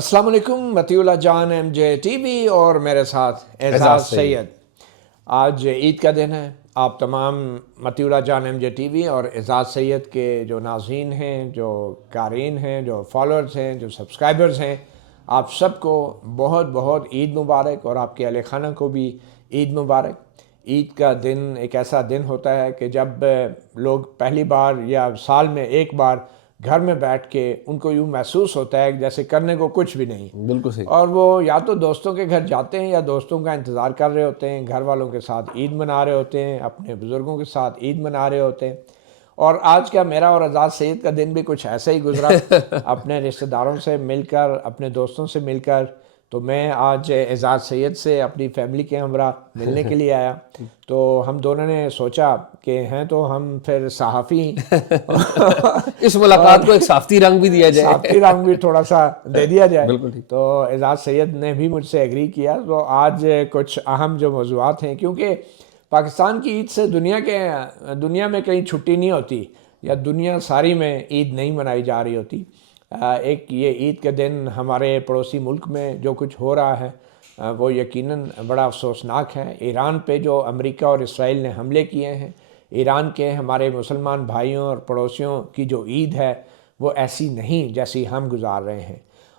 السلام علیکم، مطیع اللہ جان M J T V اور میرے ساتھ اعزاز سید۔ آج عید کا دن ہے۔ آپ تمام مطیع اللہ جان ایم جے ٹی وی اور اعزاز سید کے جو ناظرین ہیں، جو قارئین ہیں، جو فالوورز ہیں، جو سبسکرائبرز ہیں، آپ سب کو بہت بہت عید مبارک، اور آپ کے اہل خانہ کو بھی عید مبارک۔ عید کا دن ایک ایسا دن ہوتا ہے کہ جب لوگ پہلی بار یا سال میں ایک بار گھر میں بیٹھ کے ان کو یوں محسوس ہوتا ہے جیسے کرنے کو کچھ بھی نہیں۔ بالکل صحیح۔ اور وہ یا تو دوستوں کے گھر جاتے ہیں یا دوستوں کا انتظار کر رہے ہوتے ہیں، گھر والوں کے ساتھ عید منا رہے ہوتے ہیں، اپنے بزرگوں کے ساتھ عید منا رہے ہوتے ہیں۔ اور آج کا میرا اور اعزاز سید کا دن بھی کچھ ایسا ہی گزرا، اپنے رشتہ داروں سے مل کر، اپنے دوستوں سے مل کر۔ تو میں آج اعزاز سید سے اپنی فیملی کے ہمراہ ملنے کے لیے آیا، تو ہم دونوں نے سوچا کہ ہیں تو ہم پھر صحافی اس ملاقات کو ایک صحافتی رنگ بھی دیا جائے، صحافتی رنگ بھی تھوڑا سا دے دیا جائے۔ بالکل ٹھیک۔ تو اعزاز سید نے بھی مجھ سے ایگری کیا۔ تو آج کچھ اہم جو موضوعات ہیں، کیونکہ پاکستان کی عید سے دنیا میں کہیں چھٹی نہیں ہوتی، یا دنیا ساری میں عید نہیں منائی جا رہی ہوتی۔ ایک یہ عید کے دن ہمارے پڑوسی ملک میں جو کچھ ہو رہا ہے وہ یقیناً بڑا افسوسناک ہے۔ ایران پہ جو امریکہ اور اسرائیل نے حملے کیے ہیں، ایران کے ہمارے مسلمان بھائیوں اور پڑوسیوں کی جو عید ہے وہ ایسی نہیں جیسی ہم گزار رہے ہیں۔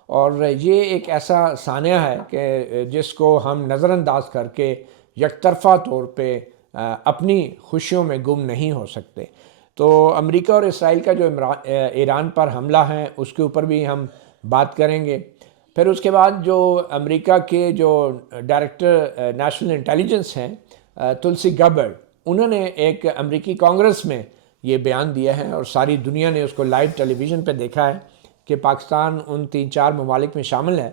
اور یہ ایک ایسا سانحہ ہے کہ جس کو ہم نظر انداز کر کے یک طرفہ طور پہ اپنی خوشیوں میں گم نہیں ہو سکتے۔ تو امریکہ اور اسرائیل کا جو ایران پر حملہ ہے اس کے اوپر بھی ہم بات کریں گے۔ پھر اس کے بعد جو امریکہ کے جو ڈائریکٹر نیشنل انٹیلیجنس ہیں تلسی گبرڈ، انہوں نے ایک امریکی کانگریس میں یہ بیان دیا ہے، اور ساری دنیا نے اس کو لائیو ٹیلی ویژن پہ دیکھا ہے کہ پاکستان ان 3-4 ممالک میں شامل ہے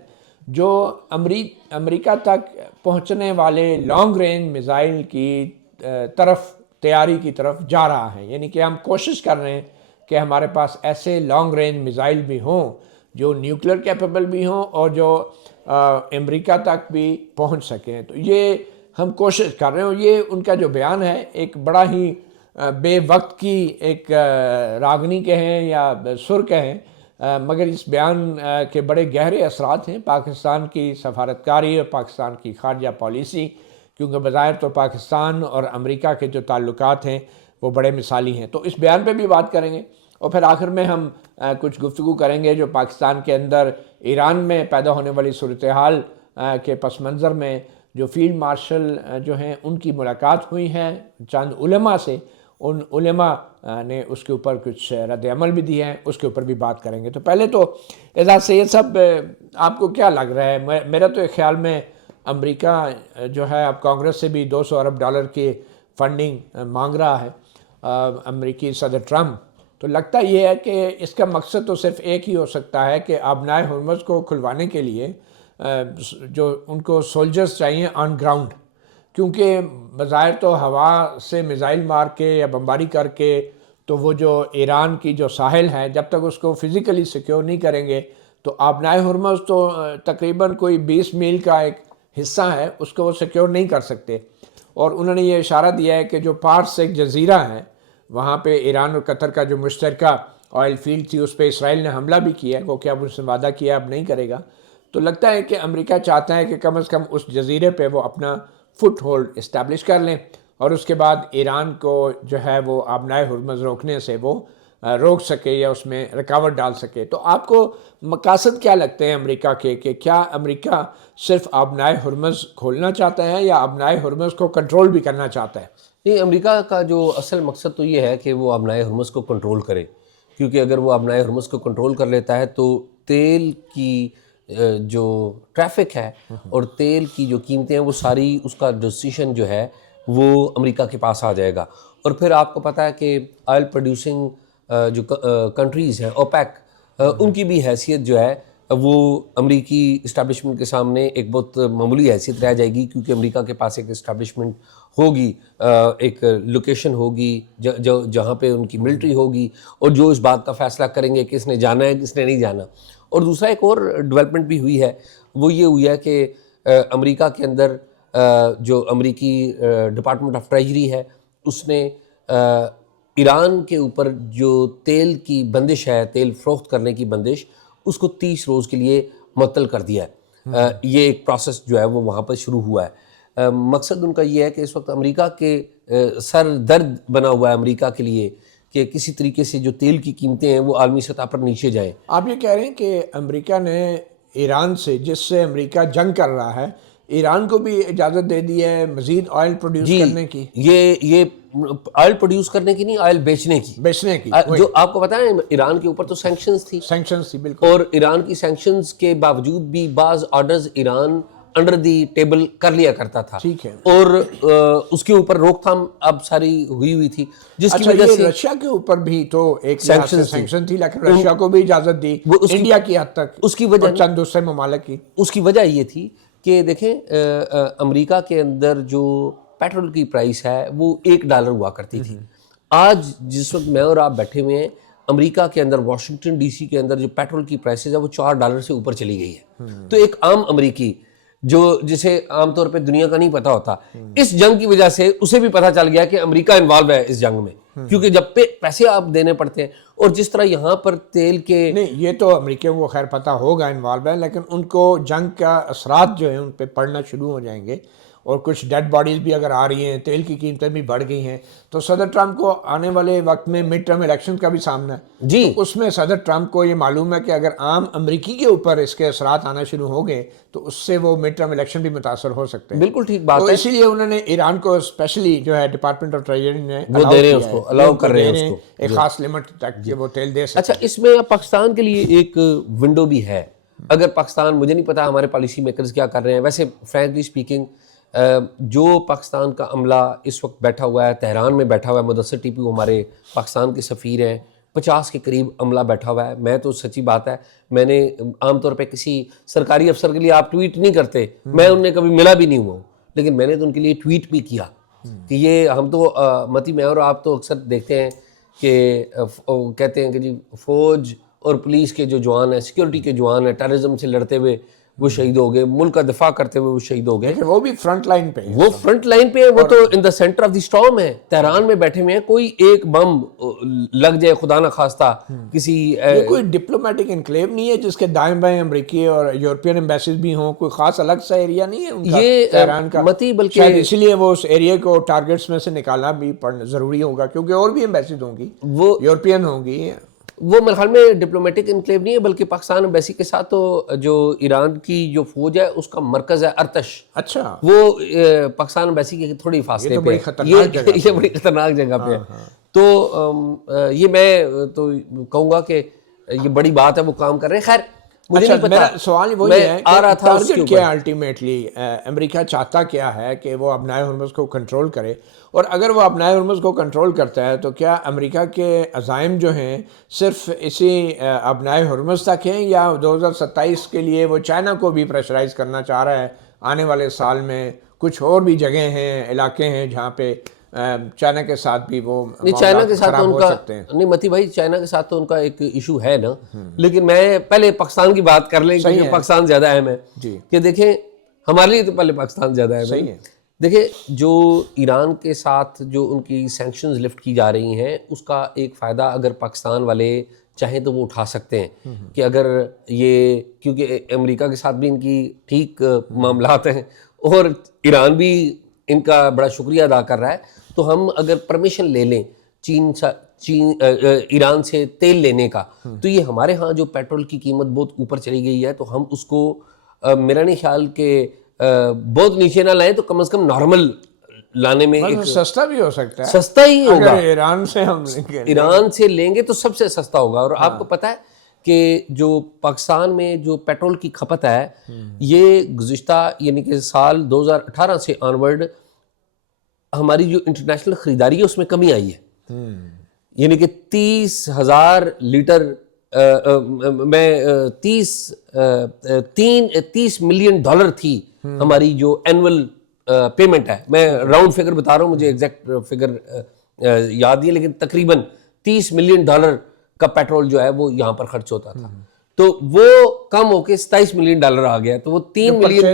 جو امریکہ تک پہنچنے والے لانگ رینج میزائل کی طرف تیاری کی طرف جا رہا ہے۔ یعنی کہ ہم کوشش کر رہے ہیں کہ ہمارے پاس ایسے لانگ رینج میزائل بھی ہوں جو نیوکلیر کیپیبل بھی ہوں اور جو امریکہ تک بھی پہنچ سکیں۔ تو یہ ہم کوشش کر رہے ہیں۔ یہ ان کا جو بیان ہے ایک بڑا ہی بے وقت کی ایک راگنی کہیں یا سر کہیں، مگر اس بیان کے بڑے گہرے اثرات ہیں پاکستان کی سفارتکاری اور پاکستان کی خارجہ پالیسی، کیونکہ بظاہر تو پاکستان اور امریکہ کے جو تعلقات ہیں وہ بڑے مثالی ہیں۔ تو اس بیان پہ بھی بات کریں گے، اور پھر آخر میں ہم کچھ گفتگو کریں گے جو پاکستان کے اندر ایران میں پیدا ہونے والی صورتحال کے پس منظر میں جو فیلڈ مارشل جو ہیں ان کی ملاقات ہوئی ہیں چند علماء سے، ان علماء نے اس کے اوپر کچھ رد عمل بھی دی ہیں، اس کے اوپر بھی بات کریں گے۔ تو پہلے تو اعزاز سید صاحب، آپ کو کیا لگ رہا ہے؟ میرا تو ایک خیال میں امریکہ جو ہے اب کانگریس سے بھی $200 ارب کی فنڈنگ مانگ رہا ہے، امریکی صدر ٹرمپ۔ تو لگتا یہ ہے کہ اس کا مقصد تو صرف ایک ہی ہو سکتا ہے کہ آبنائے ہرمز کو کھلوانے کے لیے جو ان کو سولجرز چاہیے آن گراؤنڈ، کیونکہ بظاہر تو ہوا سے میزائل مار کے یا بمباری کر کے تو وہ جو ایران کی جو ساحل ہے جب تک اس کو فزیکلی سیکیور نہیں کریں گے تو آبنائے ہرمز تو تقریباً کوئی 20 میل کا ایک حصہ ہے، اس کو وہ سیکیور نہیں کر سکتے۔ اور انہوں نے یہ اشارہ دیا ہے کہ جو پارس ایک جزیرہ ہے وہاں پہ ایران اور قطر کا جو مشترکہ آئل فیلڈ تھی اس پہ اسرائیل نے حملہ بھی کیا ہے، وہ کہ اب اس نے وعدہ کیا اب نہیں کرے گا۔ تو لگتا ہے کہ امریکہ چاہتا ہے کہ کم از کم اس جزیرے پہ وہ اپنا فٹ ہولڈ اسٹیبلش کر لیں، اور اس کے بعد ایران کو جو ہے وہ آبنائے ہرمز روکنے سے وہ روک سکے یا اس میں رکاوٹ ڈال سکے۔ تو آپ کو مقاصد کیا لگتے ہیں امریکہ کے، کہ کیا امریکہ صرف آبنائے ہرمز کھولنا چاہتا ہے یا آبنائے ہرمز کو کنٹرول بھی کرنا چاہتا ہے؟ نہیں، امریکہ کا جو اصل مقصد تو یہ ہے کہ وہ آبنائے ہرمز کو کنٹرول کرے، کیونکہ اگر وہ آبنائے ہرمز کو کنٹرول کر لیتا ہے تو تیل کی جو ٹریفک ہے اور تیل کی جو قیمتیں ہیں وہ ساری اس کا ڈسیشن جو ہے وہ امریکہ کے پاس آ جائے گا۔ اور پھر آپ کو پتہ ہے کہ آئل پروڈیوسنگ جو کنٹریز ہیں اوپیک، ان کی بھی حیثیت جو ہے وہ امریکی اسٹیبلشمنٹ کے سامنے ایک بہت معمولی حیثیت رہ جائے گی، کیونکہ امریکہ کے پاس ایک اسٹیبلشمنٹ ہوگی، ایک لوکیشن ہوگی جہاں پہ ان کی ملٹری ہوگی، اور جو اس بات کا فیصلہ کریں گے کس نے جانا ہے کس نے نہیں جانا۔ اور دوسرا ایک اور ڈیولپمنٹ بھی ہوئی ہے، وہ یہ ہوئی ہے کہ امریکہ کے اندر جو امریکی ڈپارٹمنٹ آف ٹریجری ہے اس نے ایران کے اوپر جو تیل کی بندش ہے، تیل فروخت کرنے کی بندش، اس کو 30 روز کے لیے معطل کر دیا ہے. یہ ایک پروسیس جو ہے وہ وہاں پر شروع ہوا ہے. مقصد ان کا یہ ہے کہ اس وقت امریکہ کے سر درد بنا ہوا ہے امریکہ کے لیے کہ کسی طریقے سے جو تیل کی قیمتیں ہیں وہ عالمی سطح پر نیچے جائیں. آپ یہ کہہ رہے ہیں کہ امریکہ نے ایران سے، جس سے امریکہ جنگ کر رہا ہے، ایران کو بھی اجازت دے دی ہے مزید آئل پروڈیوس کرنے کی؟ یہ آئل پروڈیوس کرنے کی نہیں، آئل بیچنے کی. جو آپ کو پتا ہے ایران کے اوپر تو سینکشنز تھی، بالکل. اور ایران کی سینکشنز کے باوجود بھی بعض orders Iran under the table کر لیا کرتا تھا. ٹھیک ہے. اور اس کے اوپر روک تھام اب ساری ہوئی تھی، جس کی وجہ سے رشیا کے اوپر بھی تو ایک سینکشن تھی، لیکن رشیا کو بھی اجازت دی، انڈیا کی حد تک، اس کی وجہ چند دوسرے ممالک کی. اس کی وجہ یہ تھی کہ دیکھیں امریکہ کے اندر جو پیٹرول کی پرائس ہے وہ $1 ہوا کرتی تھی. آج جس وقت میں اور آپ بیٹھے ہوئے ہیں، امریکہ کے اندر واشنگٹن ڈی سی کے اندر جو پیٹرول کی پرائسز ہے وہ $4 سے اوپر چلی گئی ہے. تو ایک عام امریکی جو جسے عام طور پہ دنیا کا نہیں پتا ہوتا، اس جنگ کی وجہ سے اسے بھی پتا چل گیا کہ امریکہ انوالو ہے اس جنگ میں، کیونکہ جب پیسے آپ دینے پڑتے ہیں. اور جس طرح یہاں پر تیل کے نہیں، یہ تو امریکیوں کو خیر پتہ ہوگا انوالو ہے، لیکن ان کو جنگ کا اثرات جو ہیں ان پہ پڑنا شروع ہو جائیں گے، اور کچھ ڈیڈ باڈیز بھی اگر آ رہی ہیں، تیل کی قیمتیں بھی بڑھ گئی ہیں، تو صدر ٹرمپ کو آنے والے وقت میں مڈ ٹرم الیکشن کا بھی سامنا ہے. جی تو اس میں صدر ٹرمپ کو یہ معلوم ہے کہ اگر عام امریکی کے اوپر اس کے اثرات آنا شروع ہو گئے تو اس سے وہ مڈ ٹرم الیکشن بھی متاثر ہو سکتے ہیں. بالکل ٹھیک بات تو ہے. اسی لیے انہوں نے ایران کو اسپیشلی جو ہے ڈپارٹمنٹ آف ٹریجری نے وہ دے رہے ہیں، اس کو الاؤ کر رہے ہیں، اس کو ایک خاص لمٹ تک کہ وہ تیل دے سکتے. اچھا، اس میں پاکستان کے لیے ایک ونڈو بھی ہے. اگر پاکستان، مجھے نہیں پتا ہمارے پالیسی میکرز کیا کر رہے ہیں، ویسے فرینکلی اسپیکنگ جو پاکستان کا عملہ اس وقت بیٹھا ہوا ہے، تہران میں بیٹھا ہوا ہے، مدثر ٹیپو ہمارے پاکستان کے سفیر ہیں، 50 کے قریب عملہ بیٹھا ہوا ہے. میں تو سچی بات ہے، میں نے عام طور پہ کسی سرکاری افسر کے لیے آپ ٹویٹ نہیں کرتے، میں ان نے کبھی ملا بھی نہیں ہوا ہوں، لیکن میں نے تو ان کے لیے ٹویٹ بھی کیا کہ یہ ہم تو متی میں اور آپ تو اکثر دیکھتے ہیں کہ کہتے ہیں کہ جی فوج اور پولیس کے جو جوان ہیں، سیکورٹی کے جوان ہیں، ٹیررزم سے لڑتے ہوئے وہ شہید ہو گئے، ملک کا دفاع کرتے ہوئے وہ شہید ہو گئے. لیکن وہ بھی فرنٹ لائن پہ ہیں، وہ فرنٹ لائن پہ ہیں، وہ تو ان دا سینٹر آف دی اسٹارم ہے، تہران میں بیٹھے ہوئے ہیں. کوئی ایک بم لگ جائے خدا نہ خواستہ کسی، یہ کوئی ڈپلومیٹک انکلیو نہیں ہے جس کے دائیں بائیں امریکی اور یورپین ایمبیسیز بھی ہوں، کوئی خاص الگ سا ایریا نہیں ہے ان کا تہران کا متی، بلکہ شاید اسی لیے وہ اس ایریا کو ٹارگیٹس میں سے نکالنا بھی ضروری ہوگا، کیونکہ اور بھی ایمبیسیز ہوں گی، وہ یورپین ہوں گی. وہ میرے خیال میں ڈپلومیٹک انکلیو نہیں ہے، بلکہ پاکستان ایمبیسی کے ساتھ تو جو ایران کی جو فوج ہے اس کا مرکز ہے ارتش. اچھا، وہ پاکستان ایمبیسی کے تھوڑی فاصلے پہ، یہ بڑی خطرناک جگہ پہ ہے. تو یہ میں تو کہوں گا کہ یہ بڑی بات ہے، وہ کام کر رہے ہیں. خیر مجھے نہیں پتا، میرا سوال وہی ہے آ رہا کہ تھا اس کے ٹارگٹ کیا ہے الٹیمیٹلی، امریکہ چاہتا کیا ہے کہ وہ ابنائے ہرمز کو کنٹرول کرے، اور اگر وہ ابنائے ہرمز کو کنٹرول کرتا ہے تو کیا امریکہ کے عزائم جو ہیں صرف اسی ابنائے ہرمز تک ہیں، یا 2027 کے لیے وہ چائنا کو بھی پریشرائز کرنا چاہ رہا ہے؟ آنے والے سال میں کچھ اور بھی جگہیں ہیں، علاقے ہیں جہاں پہ چائنا کے ساتھ بھی وہ چائنا کے ساتھ خراب ان ہو کا سکتے ہیں. نہیں متی بھائی، چائنا کے ساتھ تو ان کا ایک ایشو ہے نا، لیکن میں پہلے پاکستان کی بات کر لیں کیونکہ پاکستان زیادہ اہم ہے. جی، کہ دیکھیں ہمارے لیے تو پہلے پاکستان زیادہ اہم ہے. دیکھیں جو ایران کے ساتھ جو ان کی سینکشنز لفٹ کی جا رہی ہیں، اس کا ایک فائدہ اگر پاکستان والے چاہیں تو وہ اٹھا سکتے ہیں کہ اگر یہ، کیونکہ امریکہ کے ساتھ بھی ان کی ٹھیک معاملات ہیں اور ایران بھی ان کا بڑا شکریہ ادا کر رہا ہے، تو ہم اگر پرمیشن لے لیں ایران سے تیل لینے کا، تو یہ ہمارے ہاں جو پیٹرول کی قیمت بہت اوپر چلی گئی ہے، تو ہم اس کو میرا نہیں خیال کہ بہت نیچے نہ لائیں، تو کم از کم نارمل لانے میں ایک سستا بھی ہو سکتا ہے، سستا ہی ہوگا. اگر ایران سے ہم ایران سے لیں گے تو سب سے سستا ہوگا. اور آپ کو پتہ ہے کہ جو پاکستان میں جو پیٹرول کی کھپت ہے، یہ گزشتہ یعنی کہ سال 2018 سے آنورڈ ہماری جو انٹرنیشنل خریداری ہے اس میں کمی آئی ہے. یعنی کہ 30,000 لیٹر میں 30 ملین ڈالر تھی ہماری جو اینول پیمنٹ ہے. میں راؤنڈ فگر بتا رہا ہوں، مجھے ایگزیکٹ فگر یاد نہیں، لیکن تقریباً 30 ملین ڈالر کا پیٹرول جو ہے وہ یہاں پر خرچ ہوتا تھا. تو وہ کم ہو کے 27 ملین ڈالر آ گیا، تو وہ 3 ملین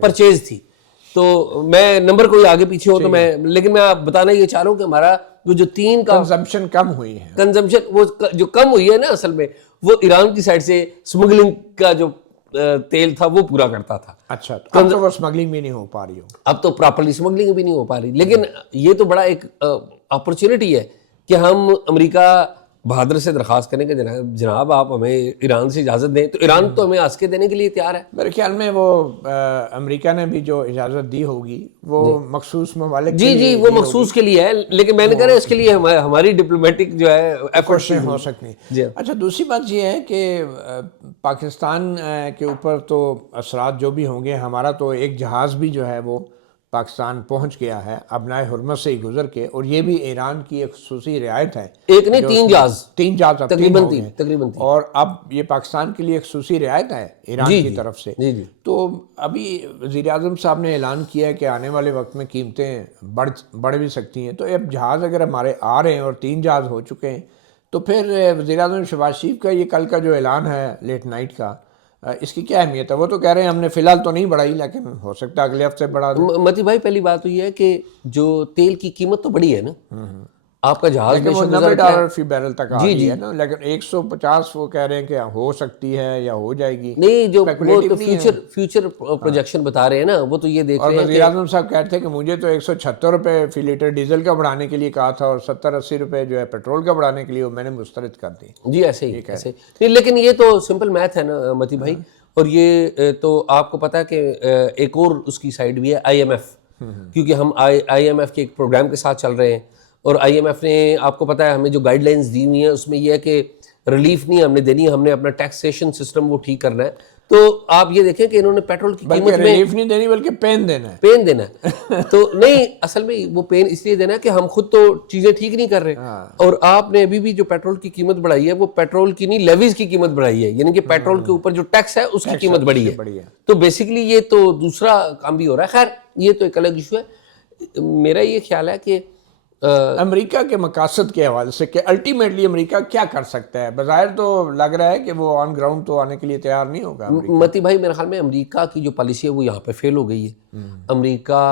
پرچیز تھی. تو میں نمبر کوئی آگے پیچھے ہو تو میں، لیکن میں بتانا یہ چاہ رہا ہوں کہ ہمارا جو 3 کا کنزمپشن کم ہوئی ہے، کنزمپشن وہ جو کم ہوئی ہے نا، اصل میں وہ ایران کی سائڈ سے سمگلنگ کا جو تیل تھا وہ پورا کرتا تھا. اچھا اب تو وہ اسمگلنگ بھی نہیں ہو پا رہی ہو. اب تو پراپرلی اسمگلنگ بھی نہیں ہو پا رہی. لیکن یہ تو بڑا ایک اپرچونٹی ہے کہ ہم امریکہ بہادر سے درخواست کریں کہ جناب آپ ہمیں ایران سے اجازت دیں, تو ایران تو ہمیں آسکے دینے کے لیے تیار ہے. میرے خیال میں وہ امریکہ نے بھی جو اجازت دی ہوگی وہ مخصوص ممالک جی جی وہ مخصوص کے لیے ہے, لیکن میں نے کہا اس کے لیے ہماری ڈپلومیٹک جو ہے ایفرٹس ہو سکتی ہیں. اچھا دوسری بات یہ ہے کہ پاکستان کے اوپر تو اثرات جو بھی ہوں گے, ہمارا تو ایک جہاز بھی جو ہے وہ پاکستان پہنچ گیا ہے ابنائے حرمت سے ہی گزر کے, اور یہ بھی ایران کی ایک خصوصی رعایت ہے. ایک نہیں تین جہاز تقریباً, اور اب یہ پاکستان کے لیے ایک خصوصی رعایت ہے ایران کی طرف سے. تو ابھی وزیر اعظم صاحب نے اعلان کیا ہے کہ آنے والے وقت میں قیمتیں بڑھ بھی سکتی ہیں. تو اب جہاز اگر ہمارے آ رہے ہیں اور 3 جہاز ہو چکے ہیں, تو پھر وزیر اعظم شہباز شریف کا یہ کل کا جو اعلان ہے لیٹ نائٹ کا, اس کی کیا اہمیت ہے؟ وہ تو کہہ رہے ہیں ہم نے فی الحال تو نہیں بڑھائی, لیکن ہو سکتا ہے اگلے ہفتے بڑھا دیں. متی بھائی پہلی بات تو یہ ہے کہ جو تیل کی قیمت تو بڑی ہے نا, آپ کا جہاز $90 فی بیرل تک آ گئی ہے نا, لیکن 150 وہ کہہ رہے ہیں کہ ہو سکتی ہے یا ہو جائے گی. نہیں, جو وہ تو فیوچر پروجیکشن بتا رہے ہیں نا, وہ تو یہ دیکھ رہے ہیں. اور وزیر اعظم صاحب کہتے ہیں کہ مجھے تو 176 روپے فی لیٹر ڈیزل کا بڑھانے کے لیے کہا تھا, اور 70-80 روپے جو ہے پیٹرول کا بڑھانے کے لیے وہ میں نے مسترد کر دی. جی ایسے ہی نہیں, لیکن یہ تو سمپل میتھ ہے نا متی بھائی. اور یہ تو آپ کو پتا ہے کہ ایک اور اس کی سائڈ بھی ہے آئی ایم ایف, کیونکہ ہم آئی ایم ایف کے ایک پروگرام کے ساتھ چل رہے ہیں, اور آئی ایم ایف نے آپ کو پتا ہے ہمیں جو گائیڈ لائنز دی ہوئی ہیں اس میں یہ ہے کہ ریلیف نہیں ہم نے دینی, ہم نے اپنا ٹیکسیشن سسٹم وہ ٹھیک کرنا ہے. تو آپ یہ دیکھیں کہ انہوں نے پیٹرول کی قیمت میں ریلیف نہیں دینی بلکہ پین دینا ہے. تو نہیں, اصل میں وہ پین اس لیے دینا ہے کہ ہم خود تو چیزیں ٹھیک نہیں کر رہے, اور آپ نے ابھی بھی جو پیٹرول کی قیمت بڑھائی ہے وہ پیٹرول کی نہیں لیویز کی قیمت بڑھائی ہے, یعنی کہ پیٹرول کے اوپر جو ٹیکس ہے اس کی قیمت بڑھی ہے. تو بیسیکلی یہ تو دوسرا کام بھی ہو رہا ہے. خیر یہ تو ایک الگ ایشو ہے. میرا یہ خیال ہے کہ امریکہ کے مقاصد کے حوالے سے کہ الٹیمیٹلی امریکہ کیا کر سکتا ہے, بظاہر تو لگ رہا ہے کہ وہ آن گراؤنڈ تو آنے کے لیے تیار نہیں ہوگا. متی بھائی میرے خیال میں امریکہ کی جو پالیسی ہے وہ یہاں پہ فیل ہو گئی ہے. امریکہ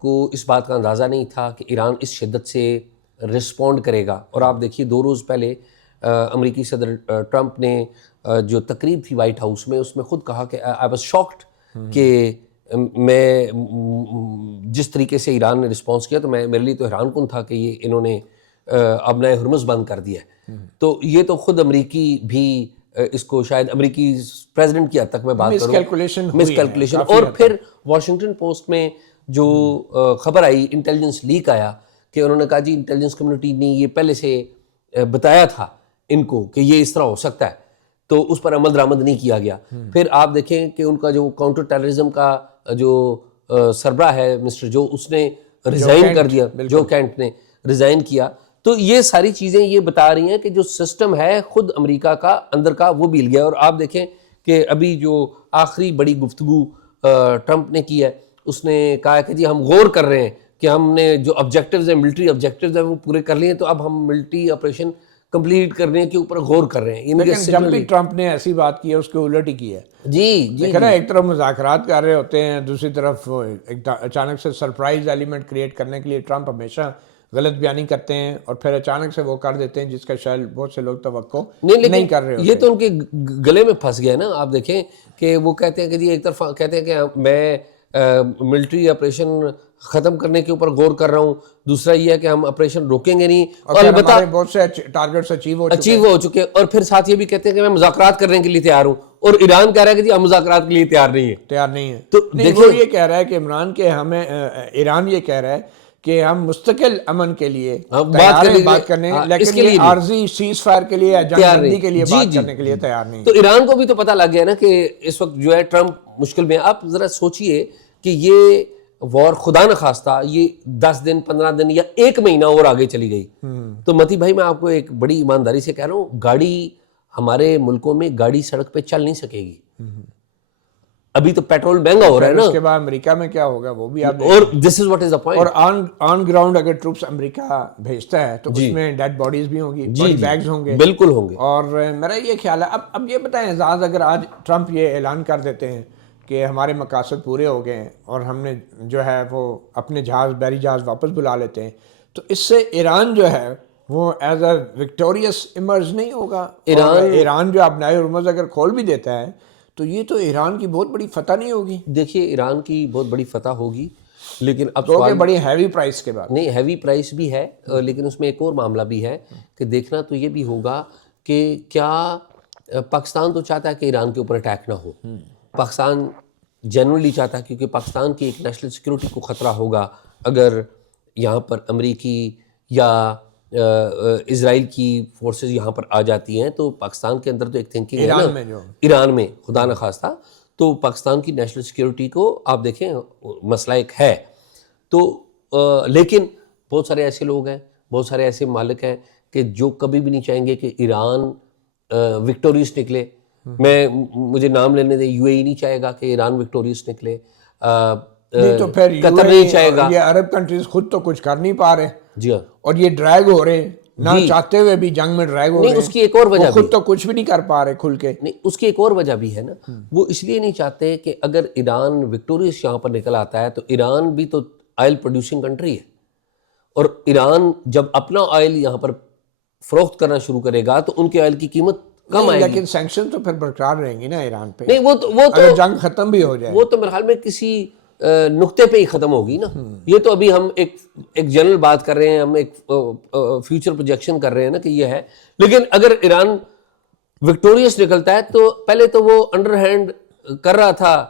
کو اس بات کا اندازہ نہیں تھا کہ ایران اس شدت سے رسپونڈ کرے گا. اور آپ دیکھیے 2 روز پہلے امریکی صدر ٹرمپ نے جو تقریب تھی وائٹ ہاؤس میں, اس میں خود کہا کہ آئی واز شاکڈ کہ میں جس طریقے سے ایران نے رسپانس کیا تو میرے لیے تو حیران کن تھا کہ یہ انہوں نے ابنائے ہرمز بند کر دیا ہے. تو یہ تو خود امریکی بھی اس کو شاید امریکی پریزیڈنٹ کی حد تک میں بات کروں مس کیلکولیشن. اور پھر واشنگٹن پوسٹ میں جو خبر آئی, انٹیلیجنس لیک آیا کہ انہوں نے کہا جی انٹیلیجنس کمیونٹی نے یہ پہلے سے بتایا تھا ان کو کہ یہ اس طرح ہو سکتا ہے, تو اس پر عمل درآمد نہیں کیا گیا. پھر آپ دیکھیں کہ ان کا جو کاؤنٹر ٹیررزم کا جو سربراہ ہے مسٹر جو, اس نے ریزائن کر دیا, جو کینٹ نے ریزائن کیا. تو یہ ساری چیزیں یہ بتا رہی ہیں کہ جو سسٹم ہے خود امریکہ کا اندر کا وہ بھی ہل گیا. اور آپ دیکھیں کہ ابھی جو آخری بڑی گفتگو ٹرمپ نے کی ہے, اس نے کہا کہ جی ہم غور کر رہے ہیں کہ ہم نے جو آبجیکٹیوز ہیں ملٹری آبجیکٹیوز ہیں وہ پورے کر لیے, تو اب ہم ملٹری آپریشن کمپلیٹ کرنے کے اوپر غور کر رہے ہیں. لیکن جب بھی ٹرمپ نے ایسی بات کی ہے اس کو الٹ ہی کی ہے. جی ایک طرف مذاکرات کر رہے ہوتے ہیں, دوسری طرف اچانک سے سرپرائز ایلیمنٹ کریٹ کرنے کے لیے ٹرمپ ہمیشہ غلط بیانی کرتے ہیں, اور پھر اچانک سے وہ کر دیتے ہیں جس کا شاید بہت سے لوگ توقع نہیں کر رہے ہوتے. یہ تو ان کے گلے میں پھنس گیا نا. آپ دیکھیں کہ وہ کہتے ہیں کہ جی ایک طرف کہتے ہیں کہ میں ملٹری آپریشن ختم کرنے کے اوپر غور کر رہا ہوں, دوسرا یہ ہے کہ ہم آپریشن روکیں گے نہیں, اور البتہ بہت سے ٹارگٹس اچیو ہو چکے, اور پھر ساتھ یہ بھی کہتے ہیں کہ میں مذاکرات کرنے کے لیے تیار ہوں, اور ایران کہہ رہا ہے کہ جی ہم مذاکرات کے لیے تیار نہیں ہے. تو دیکھو یہ کہہ رہا ہے کہ عمران کے ہمیں ایران یہ کہہ رہا ہے کہ ہم مستقل امن کے لیے بات کرنے, لیکن یہ عارضی سیز فائر کے لیے یا جنگ بندی کے لیے بات کرنے کے لیے تیار نہیں. تو ایران کو بھی تو پتہ لگ گیا نا کہ اس وقت جو ہے ٹرمپ مشکل میں. آپ ذرا سوچئے کہ یہ وار خدا نخواستہ یہ 10 دن 15 دن یا 1 مہینہ اور آگے چلی گئی, تو متی بھائی میں آپ کو ایک بڑی ایمانداری سے کہہ رہا ہوں, گاڑی ہمارے ملکوں میں گاڑی سڑک پہ چل نہیں سکے گی. ابھی تو پیٹرول مہنگا ہو رہا ہے نا, اس کے بعد امریکہ میں کیا ہوگا وہ بھی آپ, اور دس is what is the point. اور آن گراؤنڈ اگر ٹروپس امریکہ بھیجتا ہے تو اس میں ڈیڈ باڈیز بھی ہوں گی, باڈی بیگز ہوں گے, بالکل ہوں گے. اور میرا یہ خیال ہے اب یہ بتائیں اعزاز, اگر آج ٹرمپ یہ اعلان کر دیتے ہیں کہ ہمارے مقاصد پورے ہو گئے ہیں اور ہم نے جو ہے وہ اپنے بحری جہاز واپس بلا لیتے ہیں, تو اس سے ایران جو ہے وہ ایز اے وکٹوریس ایمرج نہیں ہوگا. ایران جو ابنائے ہرمز اگر کھول بھی دیتا ہے تو یہ تو ایران کی بہت بڑی فتح نہیں ہوگی؟ دیکھیے ایران کی بہت بڑی فتح ہوگی، لیکن اب تو کہ بڑی ہیوی پرائس کے بعد نہیں، ہیوی پرائس بھی ہے، لیکن اس میں ایک اور معاملہ بھی ہے کہ دیکھنا تو یہ بھی ہوگا کہ کیا پاکستان تو چاہتا ہے کہ ایران کے اوپر اٹیک نہ ہو، پاکستان جنرلی چاہتا ہے، کیونکہ پاکستان کی ایک نیشنل سیکورٹی کو خطرہ ہوگا اگر یہاں پر امریکی یا اسرائیل کی فورسز یہاں پر آ جاتی ہیں، تو پاکستان کے اندر تو ایک تھنکنگ ہے نا، ایران میں جو ایران میں خدا نخواستہ، تو پاکستان کی نیشنل سیکورٹی کو آپ دیکھیں مسئلہ ایک ہے، تو لیکن بہت سارے ایسے لوگ ہیں، بہت سارے ایسے مالک ہیں کہ جو کبھی بھی نہیں چاہیں گے کہ ایران وکٹوریس نکلے. مجھے نام لینے دیں، یو اے ای نہیں چاہے گا کہ ایران وکٹوریس نکلے، نہیں تو پھر قطر نہیں چاہے گا. یہ عرب کنٹریز خود تو کچھ کر نہیں پا رہے، جی ہاں، اور یہ ڈریگ ہو رہے ہیں، نہ چاہتے ہوئے بھی جنگ میں ڈریگ ہو نہیں رہے اس کی ایک اور ہیں، وجہ وہ خود بھی تو کچھ بھی نہیں کر پا رہے کھل کے. نہیں اس کی ایک اور وجہ بھی ہے نا، وہ اس لیے نہیں چاہتے کہ اگر ایران وکٹوریس یہاں پر نکل آتا ہے تو ایران بھی تو آئل پروڈیوسنگ کنٹری ہے، اور ایران جب اپنا آئل یہاں پر فروخت کرنا شروع کرے گا تو ان کے آئل کی قیمت کم آئے گی. لیکن سینکشن تو پھر برقرار رہیں گی نا ایران پہ، نہیں وہ اگر جنگ ختم بھی ہو جائے. وہ تو میرے خیال میں کسی نقطے پہ ہی ختم ہوگی نا. یہ تو ابھی ہم ایک جنرل بات کر رہے ہیں، ہم ایک فیوچر پروجیکشن کر رہے ہیں نا کہ یہ ہے، لیکن اگر ایران وکٹوریس نکلتا ہے تو پہلے تو وہ انڈر ہینڈ کر رہا تھا،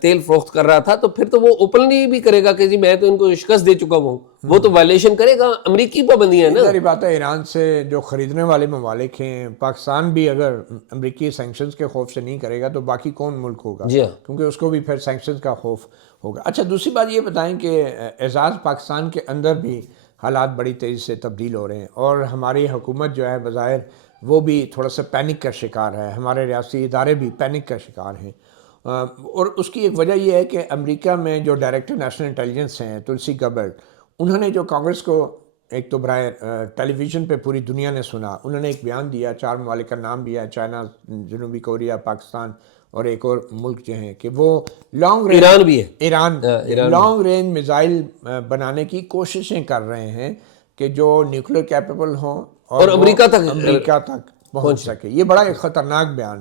تیل فروخت کر رہا تھا، تو پھر تو وہ اوپنلی بھی کرے گا کہ جی میں تو ان کو شکست دے چکا ہوں، وہ تو وائلیشن کرے گا. امریکی پابندیاں ہیں نا. ظاہری بات ہے ایران سے جو خریدنے والے ممالک ہیں، پاکستان بھی اگر امریکی سینکشنز کے خوف سے نہیں کرے گا تو باقی کون ملک ہوگا؟ جی ہاں، کیونکہ اس کو بھی پھر سینکشنز کا خوف ہوگا. اچھا دوسری بات یہ بتائیں کہ اعزاز پاکستان کے اندر بھی حالات بڑی تیزی سے تبدیل ہو رہے ہیں، اور ہماری حکومت جو ہے بظاہر وہ بھی تھوڑا سا پینک کا شکار ہے، ہمارے ریاستی ادارے بھی پینک کا شکار ہیں. اور اس کی ایک وجہ یہ ہے کہ امریکہ میں جو ڈائریکٹر نیشنل انٹیلیجنس ہیں تلسی گبرٹ، انہوں نے جو کانگریس کو ایک تو برائے ٹیلی ویژن پہ پوری دنیا نے سنا، انہوں نے ایک بیان دیا، 4 ممالک کا نام دیا، چائنا، جنوبی کوریا، پاکستان اور ایک اور ملک جو ہیں، کہ وہ لانگ رینج، ایران بھی ہے، ایران لانگ رینج میزائل بنانے کی کوششیں کر رہے ہیں کہ جو نیوکلیر کیپیبل ہوں اور امریکہ تک پہنچ سکے. یہ بڑا ایک خطرناک بیان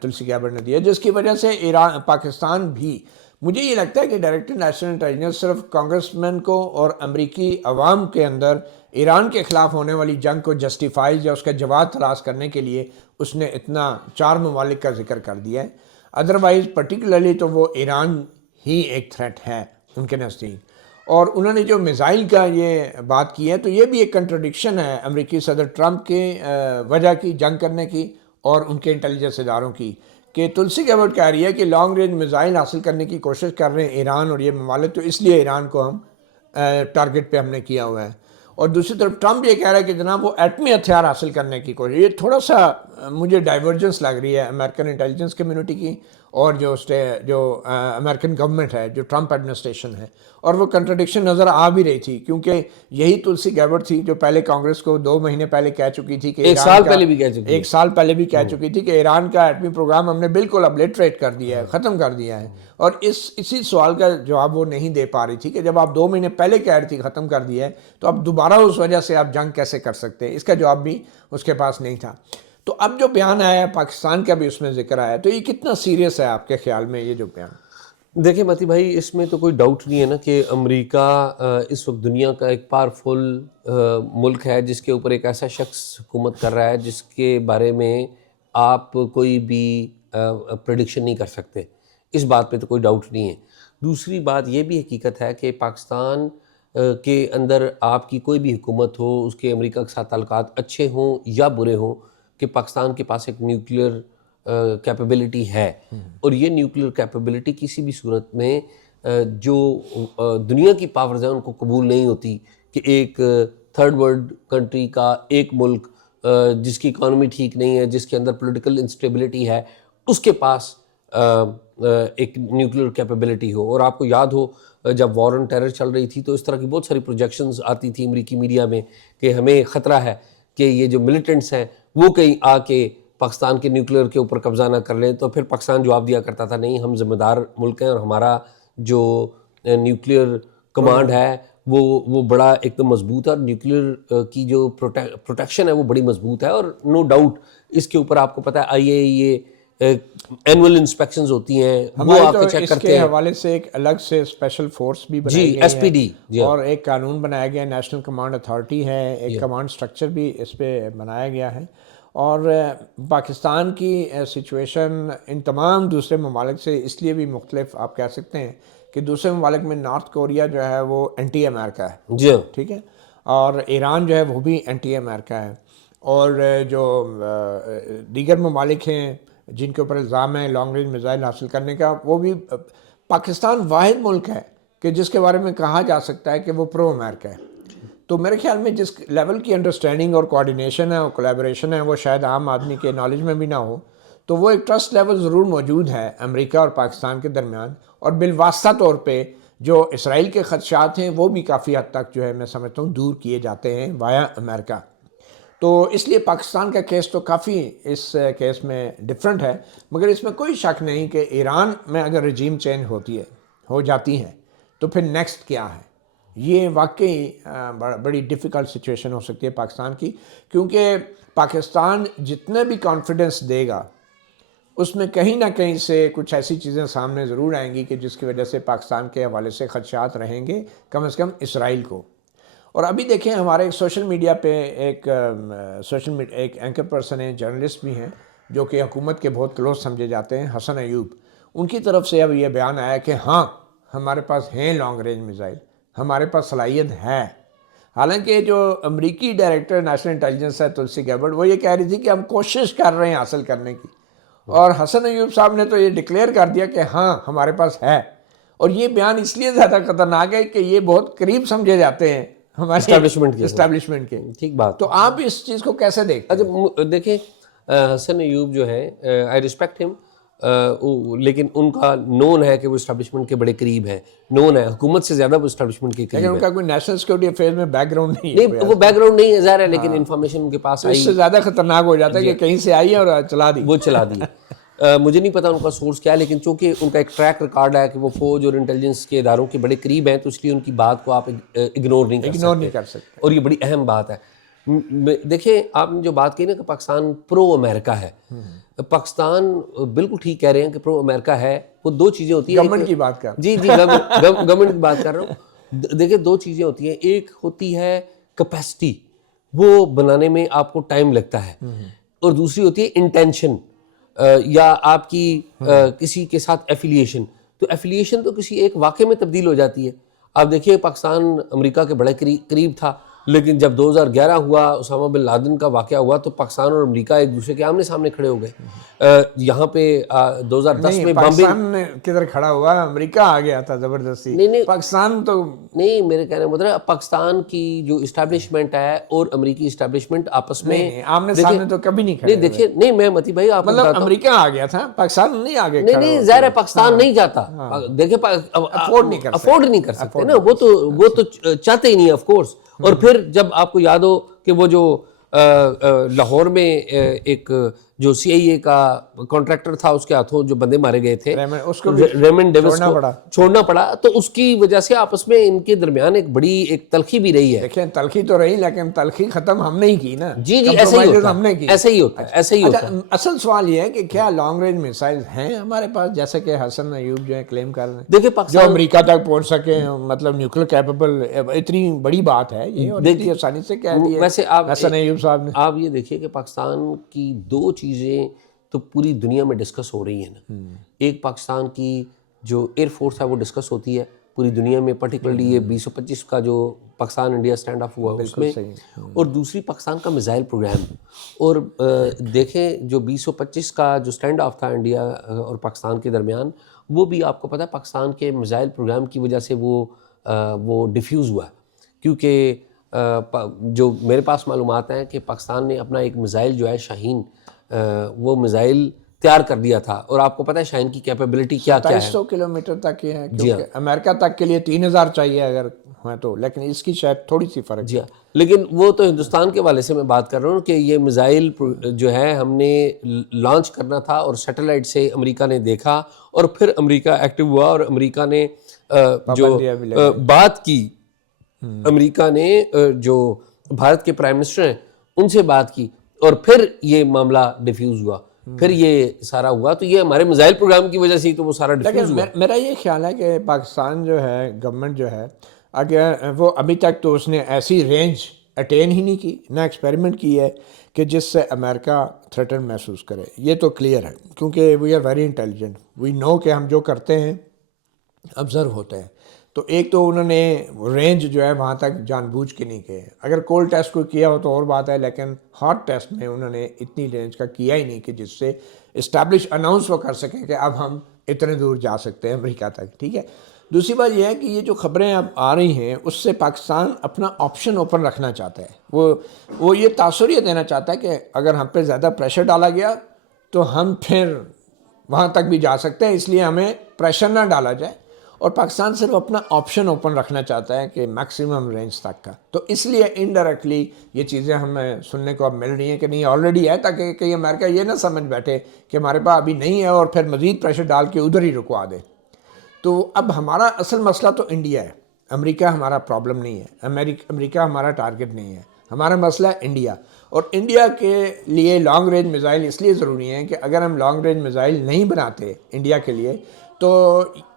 تلسی گیبرٹ نے دیا، جس کی وجہ سے ایران، پاکستان بھی، مجھے یہ لگتا ہے کہ ڈائریکٹر نیشنل انٹیلیجنس صرف کانگریس مین کو اور امریکی عوام کے اندر ایران کے خلاف ہونے والی جنگ کو جسٹیفائی یا اس کا جواب تلاش کرنے کے لیے اس نے اتنا 4 ممالک کا ذکر کر دیا ہے. ادروائز پرٹیکولرلی تو وہ ایران ہی ایک تھریٹ ہے ان کے نزدیک. اور انہوں نے جو میزائل کا یہ بات کی ہے تو یہ بھی ایک کنٹرڈکشن ہے امریکی صدر ٹرمپ کے وجہ کی جنگ کرنے کی اور ان کے انٹیلیجنس اداروں کی، کہ تلسی گیبرٹ کہہ رہی ہے کہ لانگ رینج میزائل حاصل کرنے کی کوشش کر رہے ہیں ایران اور یہ ممالک، تو اس لیے ایران کو ہم ٹارگٹ پہ ہم نے کیا ہوا ہے. اور دوسری طرف ٹرمپ یہ کہہ رہا ہے کہ جناب وہ ایٹمی ہتھیار حاصل کرنے کی کوشش. یہ تھوڑا سا مجھے ڈائیورجنس لگ رہی ہے امریکن انٹیلیجنس کمیونٹی کی اور جو امریکن گورنمنٹ ہے، جو ٹرمپ ایڈمنسٹریشن ہے، اور وہ کنٹرڈکشن نظر آ بھی رہی تھی، کیونکہ یہی تلسی گیبرٹ تھی جو پہلے کانگریس کو 2 مہینے پہلے کہہ چکی تھی کہ ایک سال پہلے بھی کہہ چکی تھی کہ ایران کا ایٹمی پروگرام ہم نے بالکل ابلیٹریٹ کر دیا ہے، ختم کر دیا ہے. اور اسی سوال کا جواب وہ نہیں دے پا رہی تھی کہ جب آپ 2 مہینے پہلے کہہ رہی تھی ختم کر دیا ہے تو اب دوبارہ اس وجہ سے آپ جنگ کیسے کر سکتے ہیں؟ اس کا جواب بھی اس کے پاس نہیں تھا. تو اب جو بیان آیا ہے پاکستان کا بھی اس میں ذکر آیا، تو یہ کتنا سیریس ہے آپ کے خیال میں یہ جو بیان؟ دیکھیں متی بھائی، اس میں تو کوئی ڈاؤٹ نہیں ہے نا کہ امریکہ اس وقت دنیا کا ایک پاورفل ملک ہے جس کے اوپر ایک ایسا شخص حکومت کر رہا ہے جس کے بارے میں آپ کوئی بھی پریڈکشن نہیں کر سکتے. اس بات پہ تو کوئی ڈاؤٹ نہیں ہے. دوسری بات یہ بھی حقیقت ہے کہ پاکستان کے اندر آپ کی کوئی بھی حکومت ہو، اس کے امریکہ کے ساتھ تعلقات اچھے ہوں یا برے ہوں، کہ پاکستان کے پاس ایک نیوکلیئر کیپیبلٹی ہے، اور یہ نیوکلیئر کیپیبلٹی کسی بھی صورت میں جو دنیا کی پاورز ہیں ان کو قبول نہیں ہوتی کہ ایک تھرڈ ورلڈ کنٹری کا ایک ملک جس کی اکانومی ٹھیک نہیں ہے، جس کے اندر پولیٹیکل انسٹیبلٹی ہے، اس کے پاس ایک نیوکلیئر کیپیبلٹی ہو. اور آپ کو یاد ہو جب وار آن ٹیرر چل رہی تھی تو اس طرح کی بہت ساری پروجیکشنز آتی تھی امریکی میڈیا میں کہ ہمیں خطرہ ہے کہ یہ جو ملیٹنٹس ہیں وہ کہیں آ کے پاکستان کے نیوکلیئر کے اوپر قبضہ نہ کر لیں. تو پھر پاکستان جواب دیا کرتا تھا نہیں، ہم ذمہ دار ملک ہیں اور ہمارا جو نیوکلیئر کمانڈ ہے وہ بڑا ایک دم مضبوط ہے، اور نیوکلیئر کی جو پروٹیکشن ہے وہ بڑی مضبوط ہے. اور نو ڈاؤٹ اس کے اوپر آپ کو پتہ ہے IAEA اینول انسپیکشنز ہوتی ہیں وہ ہمارے آ تو کے چیک اس کرتے کے ہیں. حوالے سے ایک الگ سے اسپیشل فورس بھی بنائی جی گئی ایس پی ڈی ہے اور ایک قانون بنایا گیا ہے, نیشنل کمانڈ اتھارٹی ہے, ایک کمانڈ سٹرکچر بھی اس پہ بنایا گیا ہے. اور پاکستان کی سچویشن ان تمام دوسرے ممالک سے اس لیے بھی مختلف آپ کہہ سکتے ہیں کہ دوسرے ممالک میں نارتھ کوریا جو ہے وہ اینٹی امریکہ ہے, جی ٹھیک ہے, اور ایران جو ہے وہ بھی اینٹی امریکہ ہے, اور جو دیگر ممالک ہیں جن کے اوپر الزام ہے لانگ رینج میزائل حاصل کرنے کا, وہ بھی پاکستان واحد ملک ہے کہ جس کے بارے میں کہا جا سکتا ہے کہ وہ پرو امریکہ ہے. تو میرے خیال میں جس لیول کی انڈرسٹینڈنگ اور کوآرڈینیشن ہے اور کولیبوریشن ہے وہ شاید عام آدمی کے نالج میں بھی نہ ہو, تو وہ ایک ٹرسٹ لیول ضرور موجود ہے امریکہ اور پاکستان کے درمیان. اور بالواسطہ طور پہ جو اسرائیل کے خدشات ہیں وہ بھی کافی حد تک جو ہے میں سمجھتا ہوں دور کیے جاتے ہیں وایا امریکہ. تو اس لیے پاکستان کا کیس تو کافی اس کیس میں ڈفرینٹ ہے, مگر اس میں کوئی شک نہیں کہ ایران میں اگر رجیم چینج ہو جاتی ہے تو پھر نیکسٹ کیا ہے. یہ واقعی بڑی ڈیفیکلٹ سچویشن ہو سکتی ہے پاکستان کی, کیونکہ پاکستان جتنے بھی کانفیڈنس دے گا اس میں کہیں نہ کہیں سے کچھ ایسی چیزیں سامنے ضرور آئیں گی کہ جس کی وجہ سے پاکستان کے حوالے سے خدشات رہیں گے کم از کم اسرائیل کو. اور ابھی دیکھیں ہمارے سوشل میڈیا پہ ایک اینکر پرسن ہیں, جرنلسٹ بھی ہیں جو کہ حکومت کے بہت کلوز سمجھے جاتے ہیں, حسن ایوب, ان کی طرف سے اب یہ بیان آیا کہ ہاں ہمارے پاس ہیں لانگ رینج میزائل, ہمارے پاس صلاحیت ہے. حالانکہ جو امریکی ڈائریکٹر نیشنل انٹیلیجنس ہے تلسی گیبرٹ, وہ یہ کہہ رہی تھی کہ ہم کوشش کر رہے ہیں حاصل کرنے کی, اور حسن ایوب صاحب نے تو یہ ڈکلیئر کر دیا کہ ہاں ہمارے پاس ہے. اور یہ بیان اس لیے زیادہ خطرناک ہے کہ یہ بہت قریب سمجھے جاتے ہیں ہمارے اسٹیبلشمنٹ کے. ٹھیک بات. تو آپ اس چیز کو کیسے دیکھتے ہیں؟ اچھا دیکھیں حسن ایوب جو ہے آئی ریسپیکٹ ہم, لیکن ان کا نون ہے کہ وہ اسٹیبلشمنٹ کے بڑے قریب ہیں, نون ہے حکومت سے زیادہ وہ اسٹیبلشمنٹ کے لیکن قریب ان ہے. کا کوئی نیشنل سیکورٹی افیئر میں بیک گراؤنڈ نہیں ہے, نہیں وہ بیک گراؤنڈ نہیں ہے ظاہر ہے, لیکن انفارمیشن ان کے پاس اس آئی, سے زیادہ خطرناک ہو جاتا ہے کہ کہیں سے آئی اور چلا دی, وہ چلا دی. مجھے نہیں پتا ان کا سورس کیا ہے, لیکن چونکہ ان کا ایک ٹریک ریکارڈ ہے کہ وہ فوج اور انٹیلیجنس کے اداروں کے بڑے قریب ہیں, تو اس لیے ان کی بات کو آپ اگنور نہیں کر سکتے. اور یہ بڑی اہم بات ہے. دیکھیں آپ نے جو بات کی نا کہ پاکستان پرو امریکہ ہے, پاکستان بالکل ٹھیک کہہ رہے ہیں کہ پرو امریکہ ہے. وہ دو چیزیں ہوتی ہیں, گورنمنٹ کی بات کر, جی گورنمنٹ کی بات کر رہا ہوں. دیکھیں دو چیزیں ہوتی ہیں, ایک ہوتی ہے کیپیسٹی, وہ بنانے میں آپ کو ٹائم لگتا ہے, اور دوسری ہوتی ہے انٹینشن یا آپ کی کسی کے ساتھ ایفیلیشن. تو ایفیلیشن تو کسی ایک واقعے میں تبدیل ہو جاتی ہے. آپ دیکھیے پاکستان امریکہ کے بڑے قریب تھا, لیکن جب 2011 ہوا اسامہ بن لادن کا واقعہ ہوا تو پاکستان اور امریکہ ایک دوسرے کے آمنے سامنے کھڑے ہو گئے. یہاں پہ 2010 میں پاکستان کدھر کھڑا ہوا, امریکہ آ گیا تھا زبردستی. پاکستان تو نہیں, میرے کہنے مطلب پاکستان کی جو اسٹیبلشمنٹ ہے اور امریکی اسٹیبلشمنٹ آپس میں آمنے سامنے تو کبھی نہیں کھڑے. نہیں دیکھیں, نہیں میں متی بھائی آپ مطلب امریکہ آ گیا تھا, پاکستان نہیں آگے. نہیں ظاہر ہے پاکستان نہیں جاتا, دیکھیں افورڈ نہیں کر سکتے نا, وہ تو چاہتے ہی نہیں آف کورس. اور پھر جب آپ کو یاد ہو کہ وہ جو لاہور میں ایک جو سی آئی اے کا کانٹریکٹر تھا, اس کے ہاتھوں جو بندے مارے گئے تھے, ریمنڈ ڈیوس کو چھوڑنا پڑا, تو اس کی وجہ سے آپس میں ان کے درمیان ایک بڑی ایک تلخی بھی رہی ہے. دیکھیں تلخی تو رہی, لیکن تلخی ختم ہم نے ہی کی نا. جی ایسا ہی ہوتا ہے. اصل سوال یہ ہے کہ کیا لانگ رینج میزائل ہیں ہمارے پاس, جیسے کہ حسن ایوب جو ہے کلیم کر رہے ہیں, دیکھیں جو پاکستان امریکہ تک پہنچ سکے, مطلب نیوکلیر کیپیبل, اتنی بڑی بات ہے یہ, اور اتنی آسانی سے کہہ دیا ویسے حسن ایوب صاحب نے. آپ یہ دیکھیے کہ پاکستان کی دو چیزیں تو پوری دنیا میں ڈسکس ہو رہی ہیں نا. ایک پاکستان کی جو ایئر فورس ہے وہ ڈسکس ہوتی ہے پوری دنیا میں, پرٹیکولرلی یہ 2025 کا جو پاکستان انڈیا اسٹینڈ آف ہوا اس میں, اور دوسری پاکستان کا میزائل پروگرام. اور دیکھیں جو 2025 کا جو اسٹینڈ آف تھا انڈیا اور پاکستان کے درمیان, وہ بھی آپ کو پتہ ہے پاکستان کے میزائل پروگرام کی وجہ سے وہ ڈیفیوز ہوا, کیونکہ جو میرے پاس معلومات ہیں کہ پاکستان نے اپنا ایک میزائل جو ہے شاہین, وہ میزائل تیار کر دیا تھا. اور آپ کو پتہ ہے شاہین کی کیپیبلٹی کیا ہے, 250 کلومیٹر تک یہ ہے, کیونکہ امریکہ تک کے لیے 3000 چاہیے اگر ہے تو, لیکن اس کی شاید تھوڑی سی فرق. جی ہاں, لیکن وہ تو ہندوستان کے حوالے سے میں بات کر رہا ہوں کہ یہ میزائل جو ہے ہم نے لانچ کرنا تھا, اور سیٹلائٹ سے امریکہ نے دیکھا, اور پھر امریکہ ایکٹیو ہوا, اور امریکہ نے جو بات کی, امریکہ نے جو بھارت کے پرائم منسٹر ہیں ان سے بات کی, اور پھر یہ معاملہ ڈیفیوز ہوا. پھر یہ سارا ہوا. تو یہ ہمارے میزائل پروگرام کی وجہ سے تو وہ سارا ڈفیوز ہوا. لیکن میرا یہ خیال ہے کہ پاکستان جو ہے گورنمنٹ جو ہے اگر وہ ابھی تک تو اس نے ایسی رینج اٹین ہی نہیں کی, نہ ایکسپیریمنٹ کی ہے کہ جس سے امریکہ تھریٹن محسوس کرے. یہ تو کلیئر ہے کیونکہ وی آر ویری انٹیلیجنٹ, وی نو کہ ہم جو کرتے ہیں آبزرو ہوتے ہیں. تو ایک تو انہوں نے رینج جو ہے وہاں تک جان بوجھ کے نہیں گئے. اگر کولڈ ٹیسٹ کو کیا ہو تو اور بات ہے, لیکن ہاٹ ٹیسٹ میں انہوں نے اتنی رینج کا کیا ہی نہیں کہ جس سے اسٹیبلش اناؤنس وہ کر سکیں کہ اب ہم اتنے دور جا سکتے ہیں امریکہ تک. ٹھیک ہے, دوسری بات یہ ہے کہ یہ جو خبریں اب آ رہی ہیں اس سے پاکستان اپنا آپشن اوپن رکھنا چاہتا ہے. وہ یہ تاثر یہ دینا چاہتا ہے کہ اگر ہم پہ زیادہ پریشر ڈالا گیا تو ہم پھر وہاں تک بھی جا سکتے ہیں, اس لیے ہمیں پریشر نہ ڈالا جائے. اور پاکستان صرف اپنا آپشن اوپن رکھنا چاہتا ہے کہ میکسیمم رینج تک کا. تو اس لیے انڈائریکٹلی یہ چیزیں ہمیں سننے کو اب مل رہی ہیں کہ نہیں آلریڈی ہے, تاکہ کہیں امریکہ یہ نہ سمجھ بیٹھے کہ ہمارے پاس ابھی نہیں ہے اور پھر مزید پریشر ڈال کے ادھر ہی رکوا دے. تو اب ہمارا اصل مسئلہ تو انڈیا ہے, امریکہ ہمارا پرابلم نہیں ہے, امریکہ ہمارا ٹارگٹ نہیں ہے. ہمارا مسئلہ ہے انڈیا. اور انڈیا کے لیے لانگ رینج میزائل اس لیے ضروری ہیں کہ اگر ہم لانگ رینج میزائل نہیں بناتے انڈیا کے لیے تو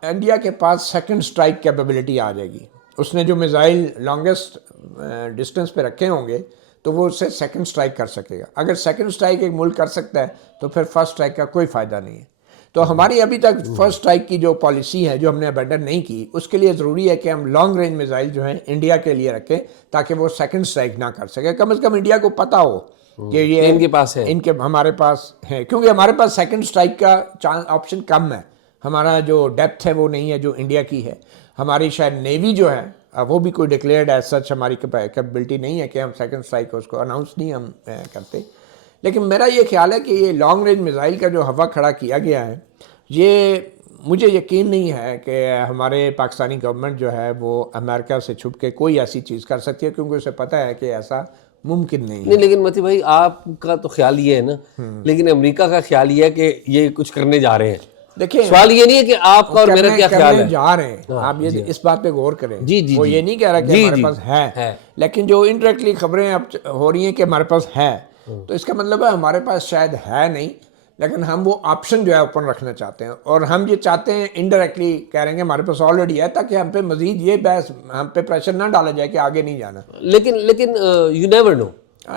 انڈیا کے پاس سیکنڈ سٹرائک کیپیبلٹی آ جائے گی. اس نے جو میزائل لانگسٹ ڈسٹنس پہ رکھے ہوں گے تو وہ اس سے سیکنڈ سٹرائک کر سکے گا. اگر سیکنڈ سٹرائک ایک ملک کر سکتا ہے تو پھر فرسٹ سٹرائک کا کوئی فائدہ نہیں ہے. تو ہماری ابھی تک فرسٹ سٹرائک کی جو پالیسی ہے جو ہم نے ابینڈن نہیں کی, اس کے لیے ضروری ہے کہ ہم لانگ رینج میزائل جو ہیں انڈیا کے لیے رکھیں تاکہ وہ سیکنڈ سٹرائک نہ کر سکے. کم از کم انڈیا کو پتہ ہو کہ یہ ان کے پاس ہے, ان کے ہمارے پاس ہے, کیونکہ ہمارے پاس سیکنڈ سٹرائک کا آپشن کم ہے. ہمارا جو ڈیپتھ ہے وہ نہیں ہے جو انڈیا کی ہے. ہماری شاید نیوی جو ہے وہ بھی کوئی ڈکلیئرڈ ایز سچ ہماری کیپیبلٹی نہیں ہے کہ ہم سیکنڈ سٹرائک کو اس کو اناؤنس نہیں ہم کرتے. لیکن میرا یہ خیال ہے کہ یہ لانگ رینج میزائل کا جو ہوا کھڑا کیا گیا ہے, یہ مجھے یقین نہیں ہے کہ ہمارے پاکستانی گورنمنٹ جو ہے وہ امریکہ سے چھپ کے کوئی ایسی چیز کر سکتی ہے, کیونکہ اسے پتہ ہے کہ ایسا ممکن نہیں ہے. نہیں لیکن متی بھائی آپ کا تو خیال یہ ہے نا, لیکن امریکہ کا خیال یہ ہے کہ یہ کچھ کرنے جا رہے ہیں. دیکھیں سوال یہ نہیں ہے کہ آپ کا اور میرا کیا خیال ہے. جا رہے ہیں آپ یہ اس بات پہ غور کریں. وہ یہ نہیں کہہ رہا کہ ہمارے پاس ہے, لیکن جو انڈائریکٹلی خبریں اب ہو رہی ہیں کہ ہمارے پاس ہے, تو اس کا مطلب ہے ہمارے پاس شاید ہے نہیں, لیکن ہم وہ آپشن جو ہے اوپن رکھنا چاہتے ہیں. اور ہم یہ چاہتے ہیں انڈائریکٹلی کہہ رہے ہیں کہ ہمارے پاس آلریڈی ہے, تاکہ ہم پہ مزید یہ بحث ہم پہ پریشر نہ ڈالا جائے کہ آگے نہیں جانا. لیکن you never know,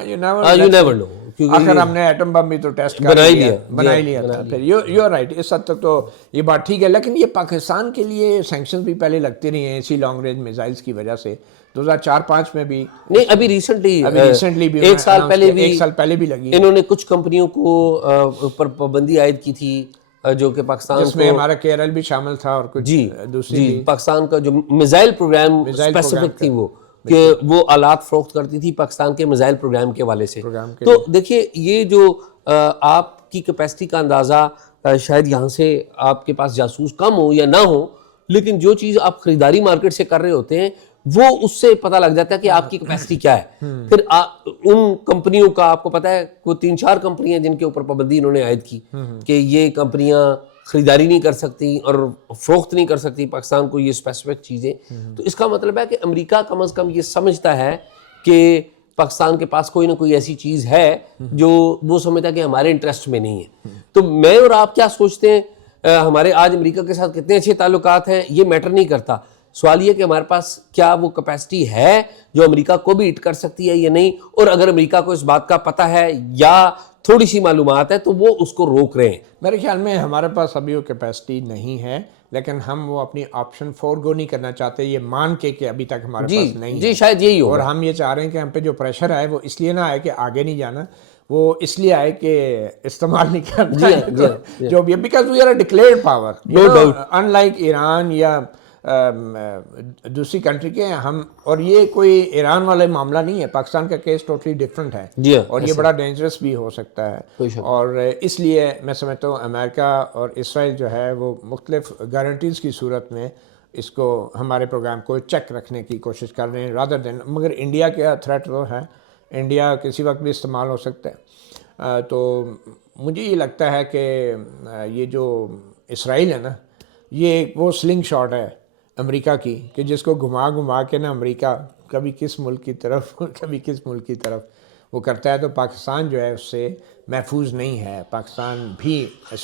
you never know, آخر ہم نے ایٹم بم بھی تو ٹیسٹ بنا ہی لیا تھا. پھر یو آر رائٹ, اس حد تک تو یہ بات ٹھیک ہے. لیکن یہ پاکستان کے لیے سینکشنز بھی پہلے لگتے رہے ہیں اسی لانگ رینج میزائلز کی وجہ سے. 2004-05 میں بھی نہیں, ابھی ریسنٹلی بھی ایک سال پہلے بھی لگی. انہوں نے کچھ کمپنیوں کو اوپر پابندی عائد کی تھی جو کہ پاکستان جس میں ہمارا کیرل بھی شامل تھا اور کچھ دوسری پاکستان کا جو میزائل پروگرام اسپیسیفک تھی وہ کہ وہ آلات فروخت کرتی تھی پاکستان کے میزائل پروگرام کے حوالے سے. تو دیکھیے یہ جو آپ کی کیپیسٹی کا اندازہ شاید یہاں سے آپ کے پاس جاسوس کم ہو یا نہ ہو, لیکن جو چیز آپ خریداری مارکیٹ سے کر رہے ہوتے ہیں وہ اس سے پتہ لگ جاتا ہے کہ آپ کی کیپیسٹی کیا ہے. پھر ان کمپنیوں کا آپ کو پتہ ہے وہ 3-4 کمپنیاں جن کے اوپر پابندی انہوں نے عائد کی کہ یہ کمپنیاں خریداری نہیں کر سکتی اور فروخت نہیں کر سکتی پاکستان کو یہ اسپیسیفک چیزیں. تو اس کا مطلب ہے کہ امریکہ کم از کم یہ سمجھتا ہے کہ پاکستان کے پاس کوئی نہ کوئی ایسی چیز ہے جو وہ سمجھتا ہے کہ ہمارے انٹرسٹ میں نہیں ہے. تو میں اور آپ کیا سوچتے ہیں, ہمارے آج امریکہ کے ساتھ کتنے اچھے تعلقات ہیں یہ میٹر نہیں کرتا. سوال یہ کہ ہمارے پاس کیا وہ کیپیسٹی ہے جو امریکہ کو بھی ہٹ کر سکتی ہے یا نہیں, اور اگر امریکہ کو اس بات کا پتہ ہے یا تھوڑی سی معلومات ہے تو وہ اس کو روک رہے ہیں. میرے خیال میں ہمارے پاس ابھی وہ کیپیسٹی نہیں ہے, لیکن ہم وہ اپنی آپشن فورگو نہیں کرنا چاہتے یہ مان کے کہ ابھی تک ہمارے پاس نہیں ہے. جی شاید یہی ہو. اور ہم یہ چاہ رہے ہیں کہ ہم پہ جو پریشر آئے وہ اس لیے نہ آئے کہ آگے نہیں جانا, وہ اس لیے آئے کہ استعمال نہیں کرنا جو بھی, because we are a declared power in like Iran یا دوسری کنٹری کے ہم. اور یہ کوئی ایران والے معاملہ نہیں ہے, پاکستان کا کیس ٹوٹلی ڈفرینٹ ہے اور یہ بڑا ڈینجرس بھی ہو سکتا ہے. اور اس لیے میں سمجھتا ہوں امریکہ اور اسرائیل جو ہے وہ مختلف گارنٹیز کی صورت میں اس کو ہمارے پروگرام کو چیک رکھنے کی کوشش کر رہے ہیں رادر دین. مگر انڈیا کا تھریٹ وہ ہے, انڈیا کسی وقت بھی استعمال ہو سکتا ہے. تو مجھے یہ لگتا ہے کہ یہ جو اسرائیل ہے نا یہ وہ سلنگ شاٹ ہے امریکہ کی کہ جس کو گھما کے نا امریکہ کبھی کس ملک کی طرف کبھی کس ملک کی طرف وہ کرتا ہے تو پاکستان جو ہے اس سے محفوظ نہیں ہے. پاکستان بھی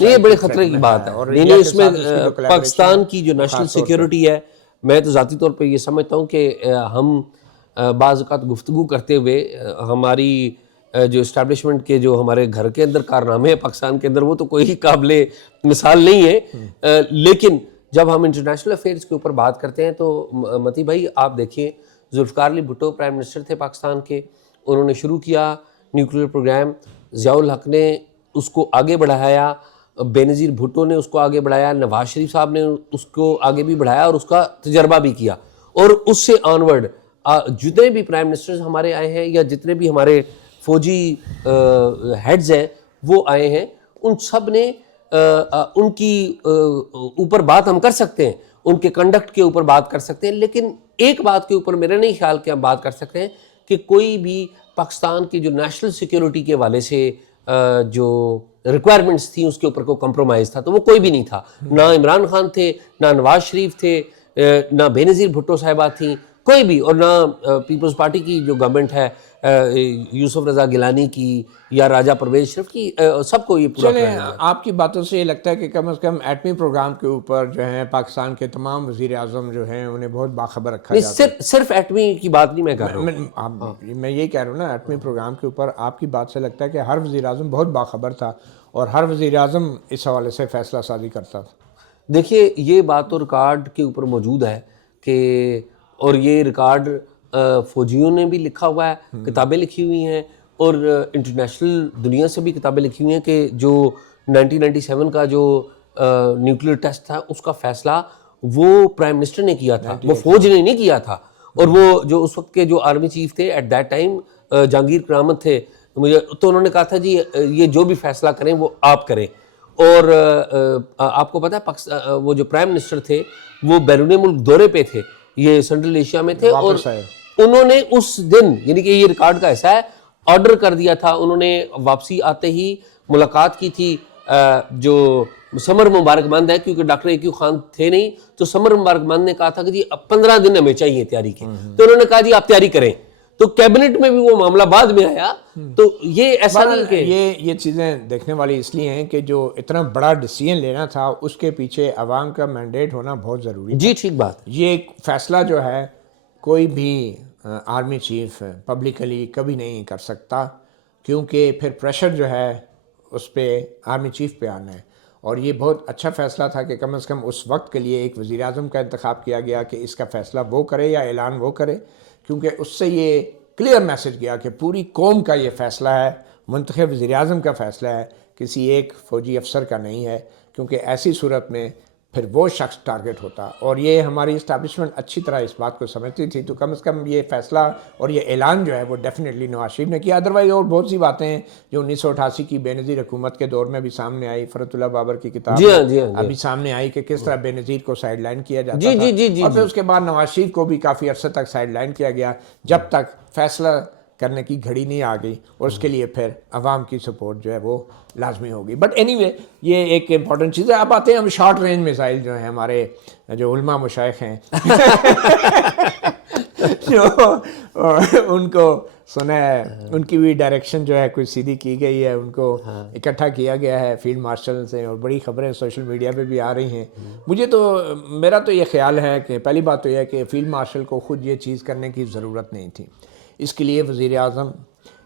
یہ بڑے خطرے کی بات ہے. اور نہیں انڈیا کے اس میں ساتھ اس کی جو collaboration پاکستان ہے کی جو وہ نیشنل خاص طور پہ سیکیورٹی ہے، میں تو ذاتی طور پہ یہ سمجھتا ہوں کہ ہم بعض اوقات گفتگو کرتے ہوئے ہماری جو اسٹیبلشمنٹ کے جو ہمارے گھر کے اندر کارنامے ہیں پاکستان کے اندر، وہ تو کوئی قابل مثال نہیں ہے، لیکن جب ہم انٹرنیشنل افیئرس کے اوپر بات کرتے ہیں تو متی بھائی آپ دیکھیں، ذوالفقار علی بھٹو پرائم منسٹر تھے پاکستان کے، انہوں نے شروع کیا نیوکلیئر پروگرام، ضیاء الحق نے اس کو آگے بڑھایا، بے نظیر بھٹو نے اس کو آگے بڑھایا، نواز شریف صاحب نے اس کو آگے بھی بڑھایا اور اس کا تجربہ بھی کیا. اور اس سے آنورڈ جتنے بھی پرائم منسٹرز ہمارے آئے ہیں یا جتنے بھی ہمارے فوجی ہیڈز ہیں وہ آئے ہیں، ان سب نے ان کی اوپر بات ہم کر سکتے ہیں، ان کے کنڈکٹ کے اوپر بات کر سکتے ہیں، لیکن ایک بات کے اوپر میرا نہیں خیال کہ ہم بات کر سکتے ہیں کہ کوئی بھی پاکستان کی جو نیشنل سیکیورٹی کے حوالے سے جو ریکوائرمنٹس تھیں اس کے اوپر کوئی کمپرومائز تھا، تو وہ کوئی بھی نہیں تھا. نہ عمران خان تھے، نہ نواز شریف تھے، نہ بے نظیر بھٹو صاحبہ تھیں، کوئی بھی، اور نہ پیپلز پارٹی کی جو گورنمنٹ ہے یوسف رضا گیلانی کی یا راجہ پرویز شریف کی، سب کو یہ پورا چلیں کریڈٹ ہے. آپ کی باتوں سے یہ لگتا ہے کہ کم از کم ایٹمی پروگرام کے اوپر جو ہے پاکستان کے تمام وزیر اعظم جو ہیں انہیں بہت باخبر رکھا نہیں، جاتا ہے. صرف ایٹمی کی بات نہیں میں کر رہا ہوں. میں یہی کہہ رہا ہوں نا، ایٹمی پروگرام کے اوپر آپ کی بات سے لگتا ہے کہ ہر وزیر اعظم بہت باخبر تھا اور ہر وزیر اعظم اس حوالے سے فیصلہ سازی کرتا تھا. دیکھیے یہ بات تو ریکارڈ کے اوپر موجود ہے کہ، اور یہ ریکارڈ فوجیوں نے بھی لکھا ہوا ہے، کتابیں لکھی ہوئی ہیں، اور انٹرنیشنل دنیا سے بھی کتابیں لکھی ہوئی ہیں کہ جو 1997 کا جو نیوکلیئر ٹیسٹ تھا اس کا فیصلہ وہ پرائم منسٹر نے کیا تھا، وہ فوج نے نہیں کیا تھا. اور وہ جو اس وقت کے جو آرمی چیف تھے ایٹ دیٹ ٹائم جہانگیر کرامت تھے، مجھے تو انہوں نے کہا تھا جی یہ جو بھی فیصلہ کریں وہ آپ کریں. اور آپ کو پتہ ہے وہ جو پرائم منسٹر تھے وہ بیرون ملک دورے پہ تھے، یہ سینٹرل ایشیا میں تھے، اور انہوں نے اس دن، یعنی کہ یہ ریکارڈ کا ایسا ہے، آرڈر کر دیا تھا، انہوں نے واپسی آتے ہی ملاقات کی تھی. جو سمر مبارکباد ہے، کیونکہ ڈاکٹر ایکیو خان تھے نہیں، تو سمر مبارکباد نے کہا تھا کہ جی 15 دن ہمیں چاہیے تیاری کے، تو انہوں نے کہا جی آپ تیاری کریں. تو کیبنٹ میں بھی وہ معاملہ بعد میں آیا. تو یہ ایسا نہیں کہ یہ چیزیں دیکھنے والی اس لیے ہیں کہ جو اتنا بڑا ڈیسیژن لینا تھا اس کے پیچھے عوام کا مینڈیٹ ہونا بہت ضروری ہے. جی ٹھیک بات. یہ ایک فیصلہ جو ہے کوئی بھی آرمی چیف پبلکلی کبھی نہیں کر سکتا، کیونکہ پھر پریشر جو ہے اس پہ آرمی چیف پہ آنا ہے. اور یہ بہت اچھا فیصلہ تھا کہ کم از کم اس وقت کے لیے ایک وزیر اعظم کا انتخاب کیا گیا کہ اس کا فیصلہ وہ کرے یا اعلان وہ کرے، کیونکہ اس سے یہ کلیئر میسج گیا کہ پوری قوم کا یہ فیصلہ ہے، منتخب وزیر اعظم کا فیصلہ ہے، کسی ایک فوجی افسر کا نہیں ہے، کیونکہ ایسی صورت میں پھر وہ شخص ٹارگٹ ہوتا. اور یہ ہماری اسٹیبلشمنٹ اچھی طرح اس بات کو سمجھتی تھی، تو کم از کم یہ فیصلہ اور یہ اعلان جو ہے وہ ڈیفینیٹلی نواز شریف نے کیا. ادروائز اور بہت سی باتیں ہیں جو 1988 کی بے نظیر حکومت کے دور میں بھی سامنے آئی، فرت اللہ بابر کی کتاب ابھی سامنے آئی کہ کس طرح بے نظیر کو سائیڈ لائن کیا جاتا تھا، اور پھر اس کے بعد نواز شریف کو بھی کافی عرصے تک سائیڈ لائن کیا گیا جب تک فیصلہ کرنے کی گھڑی نہیں آ گئی، اور اس کے لیے پھر عوام کی سپورٹ جو ہے وہ لازمی ہوگی. بٹ اینی وے یہ ایک امپورٹنٹ چیز ہے. اب آتے ہیں ہم شارٹ رینج میزائل جو ہیں ہمارے جو علماء مشائخ ہیں جو ان کو سنا ہے، ان کی بھی ڈائریکشن جو ہے کوئی سیدھی کی گئی ہے، ان کو اکٹھا کیا گیا ہے فیلڈ مارشل سے، اور بڑی خبریں سوشل میڈیا پہ بھی آ رہی ہیں. میرا تو یہ خیال ہے کہ پہلی بات تو یہ ہے کہ فیلڈ مارشل کو خود یہ چیز کرنے کی ضرورت نہیں تھی. اس کے لیے وزیر اعظم،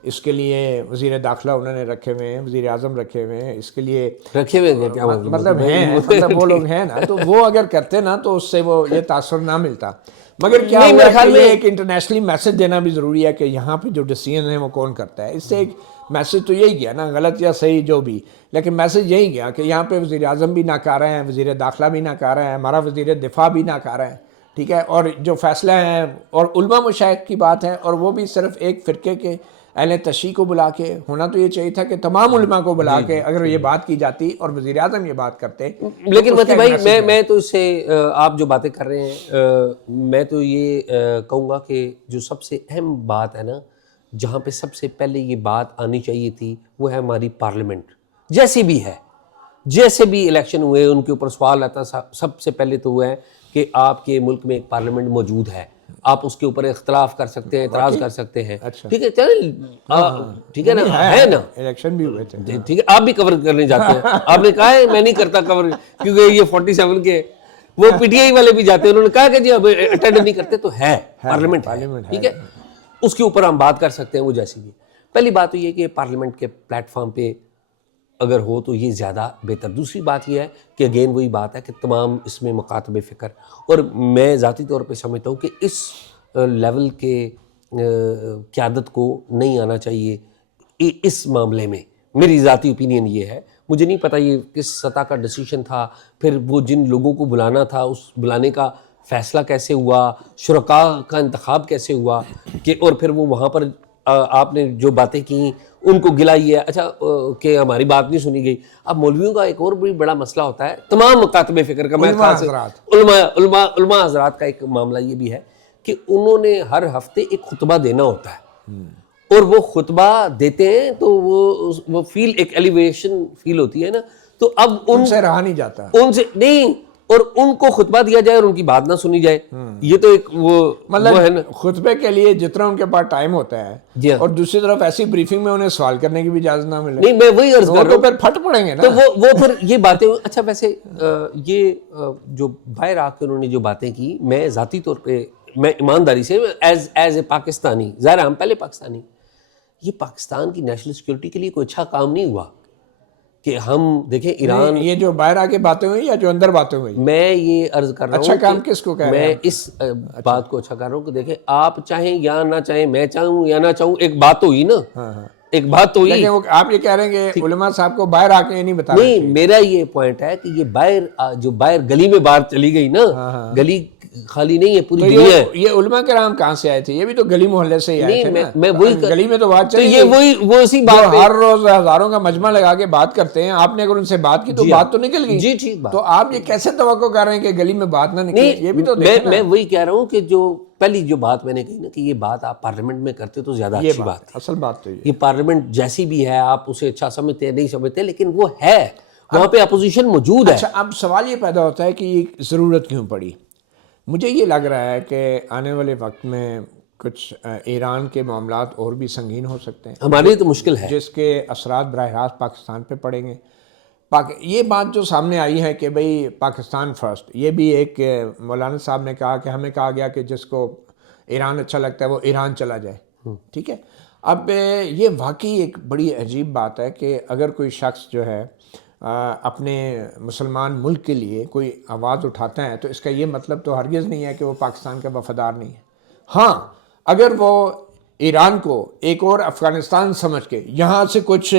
اس کے لیے وزیر داخلہ انہوں نے رکھے ہوئے ہیں، وزیر اعظم رکھے ہوئے ہیں، اس کے لیے رکھے ہوئے ہیں کیا مطلب ہیں، مطلب وہ لوگ ہیں نا، تو وہ اگر کرتے نا تو اس سے وہ یہ تاثر نہ ملتا. مگر کیا میرے خیال میں ایک انٹرنیشنلی میسج دینا بھی ضروری ہے کہ یہاں پہ جو ڈیسیژن ہیں وہ کون کرتا ہے. اس سے ایک میسج تو یہی گیا نا، غلط یا صحیح جو بھی، لیکن میسج یہی گیا کہ یہاں پہ وزیر اعظم بھی ناکارہ ہیں، وزیر داخلہ بھی ناکارہ ہیں، ہمارا وزیر دفاع بھی ناکارہ ہے. ٹھیک ہے، اور جو فیصلہ ہیں اور علماء مشائخ کی بات ہے، اور وہ بھی صرف ایک فرقے کے اہل تشیع کو بلا کے، ہونا تو یہ چاہیے تھا کہ تمام علماء کو بلا کے اگر یہ بات کی جاتی اور وزیر اعظم یہ بات کرتے. لیکن متی بھائی میں تو اس سے آپ جو باتیں کر رہے ہیں، میں تو یہ کہوں گا کہ جو سب سے اہم بات ہے نا، جہاں پہ سب سے پہلے یہ بات آنی چاہیے تھی، وہ ہے ہماری پارلیمنٹ. جیسی بھی ہے، جیسے بھی الیکشن ہوئے ان کے اوپر سوال آتا، سب سے پہلے تو وہ ہے کہ آپ کے ملک میں ایک پارلیمنٹ موجود ہے. آپ اس کے اوپر اختلاف کر سکتے ہیں, اعتراض کر سکتے ہیں, اچھا. ٹھیک ہے, چلیں ٹھیک ہے نا, ہے نا, الیکشن بھی ہوئے تھے. ٹھیک ہے, آپ بھی کور کرنے جاتے ہیں, آپ نے کہا ہے میں نہیں کرتا کور کیونکہ یہ 47 کے, وہ پی ٹی آئی والے بھی جاتے ہیں, انہوں نے کہا کہ جی اب اٹینڈ نہیں کرتے, تو ہے پارلیمنٹ ہے, ٹھیک ہے, اس کے اوپر ہم بات کر سکتے ہیں وہ جیسی بھی. پہلی بات تو یہ کہ پارلیمنٹ کے پلیٹ فارم پہ اگر ہو تو یہ زیادہ بہتر. دوسری بات یہ ہے کہ اگین وہی بات ہے کہ تمام اس میں مکاتب فکر, اور میں ذاتی طور پہ سمجھتا ہوں کہ اس لیول کے قیادت کو نہیں آنا چاہیے اس معاملے میں. میری ذاتی اوپینین یہ ہے, مجھے نہیں پتہ یہ کس سطح کا ڈیسیشن تھا, پھر وہ جن لوگوں کو بلانا تھا اس بلانے کا فیصلہ کیسے ہوا, شرکاء کا انتخاب کیسے ہوا, کہ اور پھر وہ وہاں پر آپ نے جو باتیں کی ان کو گلا یہ ہے اچھا کہ ہماری بات نہیں سنی گئی. اب مولویوں کا ایک اور بھی بڑا مسئلہ ہوتا ہے, تمام مکاتب فکر کا, میں خاص علماء حضرات کا ایک معاملہ یہ بھی ہے کہ انہوں نے ہر ہفتے ایک خطبہ دینا ہوتا ہے, اور وہ خطبہ دیتے ہیں تو وہ فیل, ایک ایلیویشن فیل ہوتی ہے نا, تو اب ان سے رہا نہیں جاتا, ان سے نہیں, اور ان کو خطبہ دیا جائے اور ان کی بات نہ سنی جائے, یہ تو ایک وہ ہے نا. خطبے کے لیے جتنا ان کے پاس ٹائم ہوتا ہے, جی ہاں, اور دوسری طرف ایسی بریفنگ میں انہیں سوال کرنے کی بھی اجازت نہ ملے, نہیں میں وہی عرض کر رہا ہوں, پھر پھٹ پڑیں گے نا, تو وہ پھر یہ باتیں. اچھا ویسے یہ جو باہر آ کے انہوں نے جو باتیں کی, میں ذاتی طور پہ میں ایمانداری سے ایز اے پاکستانی, ظاہر ہم پہلے پاکستانی, یہ پاکستان کی نیشنل سیکورٹی کے لیے کوئی اچھا کام نہیں ہوا کہ ہم دیکھیں ایران, یہ جو باہر آ کے باتیں ہوئی یا جو اندر باتیں ہوئی, میں یہ عرض کر رہا ہوں اچھا کام کس کو کہہ رہے ہیں, میں اس بات کو اچھا کر رہا ہوں کہ دیکھیں آپ چاہیں یا نہ چاہیں, میں چاہوں یا نہ چاہوں, ایک بات تو ہوئی نا, ایک بات تو ہوئی. لیکن آپ یہ کہہ رہے ہیں کہ علماء صاحب کو باہر آ کے یہ نہیں بتا رہے. نہیں, میرا یہ پوائنٹ ہے کہ یہ باہر جو باہر گلی میں بات چلی گئی نا, گلی خالی نہیں ہے, پوری دنیا ہے. یہ علماء کرام کہاں سے آئے تھے, یہ بھی تو گلی محلے سے ہی آئے تھے نا, میں وہی گلی میں تو بات چلی, یہ وہ اسی بات ہر روز ہزاروں کا مجمع لگا کے بات کرتے ہیں, آپ نے اگر ان سے بات کی تو بات تو نکل گئی. جی ٹھیک بات, تو آپ یہ کیسے توقع کر رہے ہیں کہ گلی میں بات نہ نکلے, یہ بھی تو میں وہی کہہ رہا ہوں کہ جو پہلی جو بات میں نے کہی نا کہ یہ بات آپ پارلیمنٹ میں کرتے تو زیادہ اچھی بات ہے. اصل بات تو یہ پارلیمنٹ جیسی بھی ہے آپ اسے اچھا سمجھتے ہیں نہیں سمجھتے, لیکن وہ ہے وہاں پہ اپوزیشن موجود ہے. اچھا, اب سوال یہ پیدا ہوتا ہے کہ یہ ضرورت کیوں پڑی. مجھے یہ لگ رہا ہے کہ آنے والے وقت میں کچھ ایران کے معاملات اور بھی سنگین ہو سکتے ہیں, ہمارے لیے تو مشکل ہے, جس کے اثرات براہ راست پاکستان پہ پڑیں گے. یہ بات جو سامنے آئی ہے کہ بھئی پاکستان فرسٹ, یہ بھی ایک مولانا صاحب نے کہا کہ ہمیں کہا گیا کہ جس کو ایران اچھا لگتا ہے وہ ایران چلا جائے, ٹھیک ہے. اب یہ واقعی ایک بڑی عجیب بات ہے کہ اگر کوئی شخص جو ہے اپنے مسلمان ملک کے لیے کوئی آواز اٹھاتا ہے تو اس کا یہ مطلب تو ہرگز نہیں ہے کہ وہ پاکستان کا وفادار نہیں ہے. ہاں, اگر وہ ایران کو ایک اور افغانستان سمجھ کے یہاں سے کچھ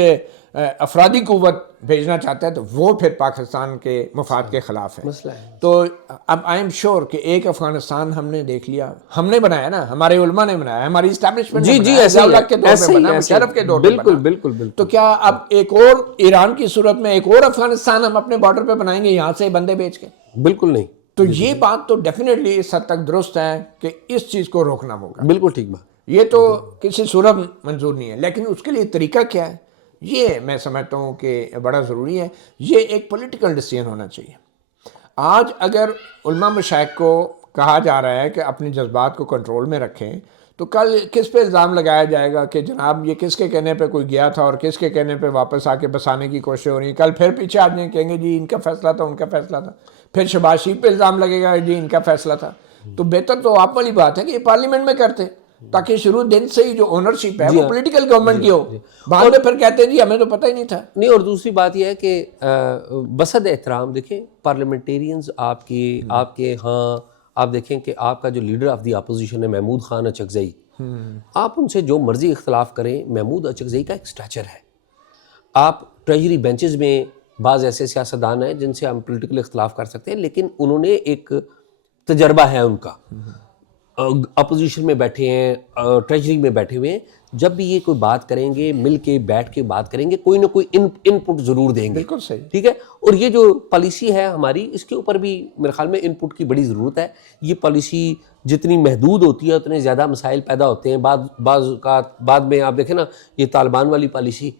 افرادی قوت بھیجنا چاہتا ہے تو وہ پھر پاکستان کے مفاد کے خلاف ہے. مسئلہ ہے. تو اب آئی ایم شیور کہ ایک افغانستان ہم نے دیکھ لیا, ہم نے بنایا نا, ہمارے علماء نے بنایا, ہماری اسٹیبلشمنٹ نے بنایا, ضیاء کے دور میں بنا, مشرف کے دور میں بنا. بالکل. تو کیا اب ایک اور ایران کی صورت میں ایک اور افغانستان ہم اپنے بارڈر پہ بنائیں گے یہاں سے بندے بیچ کے؟ بالکل نہیں. تو یہ بات تو ڈیفینیٹلی اس حد تک درست ہے کہ اس چیز کو روکنا ہوگا. بالکل ٹھیک بات, یہ تو کسی صورت منظور نہیں ہے, لیکن اس کے لیے طریقہ کیا ہے یہ میں سمجھتا ہوں کہ بڑا ضروری ہے. یہ ایک پولیٹیکل ڈیسیژن ہونا چاہیے. آج اگر علماء مشائخ کو کہا جا رہا ہے کہ اپنے جذبات کو کنٹرول میں رکھیں تو کل کس پہ الزام لگایا جائے گا کہ جناب یہ کس کے کہنے پہ کوئی گیا تھا اور کس کے کہنے پہ واپس آ کے بسانے کی کوشش ہو رہی ہے. کل پھر پیچھے آ جائیں, کہیں گے جی ان کا فیصلہ تھا, ان کا فیصلہ تھا. پھر شہباز شریف پہ الزام لگے گا جی ان کا فیصلہ تھا. تو بہتر تو آپ والی بات ہے کہ یہ پارلیمنٹ میں کرتے تاکہ شروع دن سے ہی جو اونرشپ ہے وہ پولیٹیکل گورنمنٹ کی ہو. بعد میں پھر کہتے ہیں جی ہمیں تو پتہ ہی نہیں تھا. نہیں, اور دوسری بات یہ ہے کہ بصد احترام دیکھیں پارلیمنٹیرینز آپ کے ہاں آپ دیکھیں کہ آپ کا جو لیڈر آف دی اپوزیشن ہے محمود خان اچکزئی, آپ ان سے جو مرضی اختلاف کریں, محمود اچکزئی کا ایک سٹیچر ہے. آپ ٹریجری بینچز میں بعض ایسے سیاستدان ہیں جن سے ہم پولیٹیکل اختلاف کر سکتے ہیں, لیکن انہوں نے ایک تجربہ ہے ان کا, اپوزیشن میں بیٹھے ہیں, ٹریجری میں بیٹھے ہوئے ہیں, جب بھی یہ کوئی بات کریں گے مل کے بیٹھ کے بات کریں گے, کوئی نہ کوئی ان پٹ ضرور دیں گے. بالکل صحیح, ٹھیک ہے. اور یہ جو پالیسی ہے ہماری, اس کے اوپر بھی میرے خیال میں ان پٹ کی بڑی ضرورت ہے. یہ پالیسی جتنی محدود ہوتی ہے اتنے زیادہ مسائل پیدا ہوتے ہیں. بعض اوقات بعد میں آپ دیکھیں نا یہ طالبان والی پالیسی,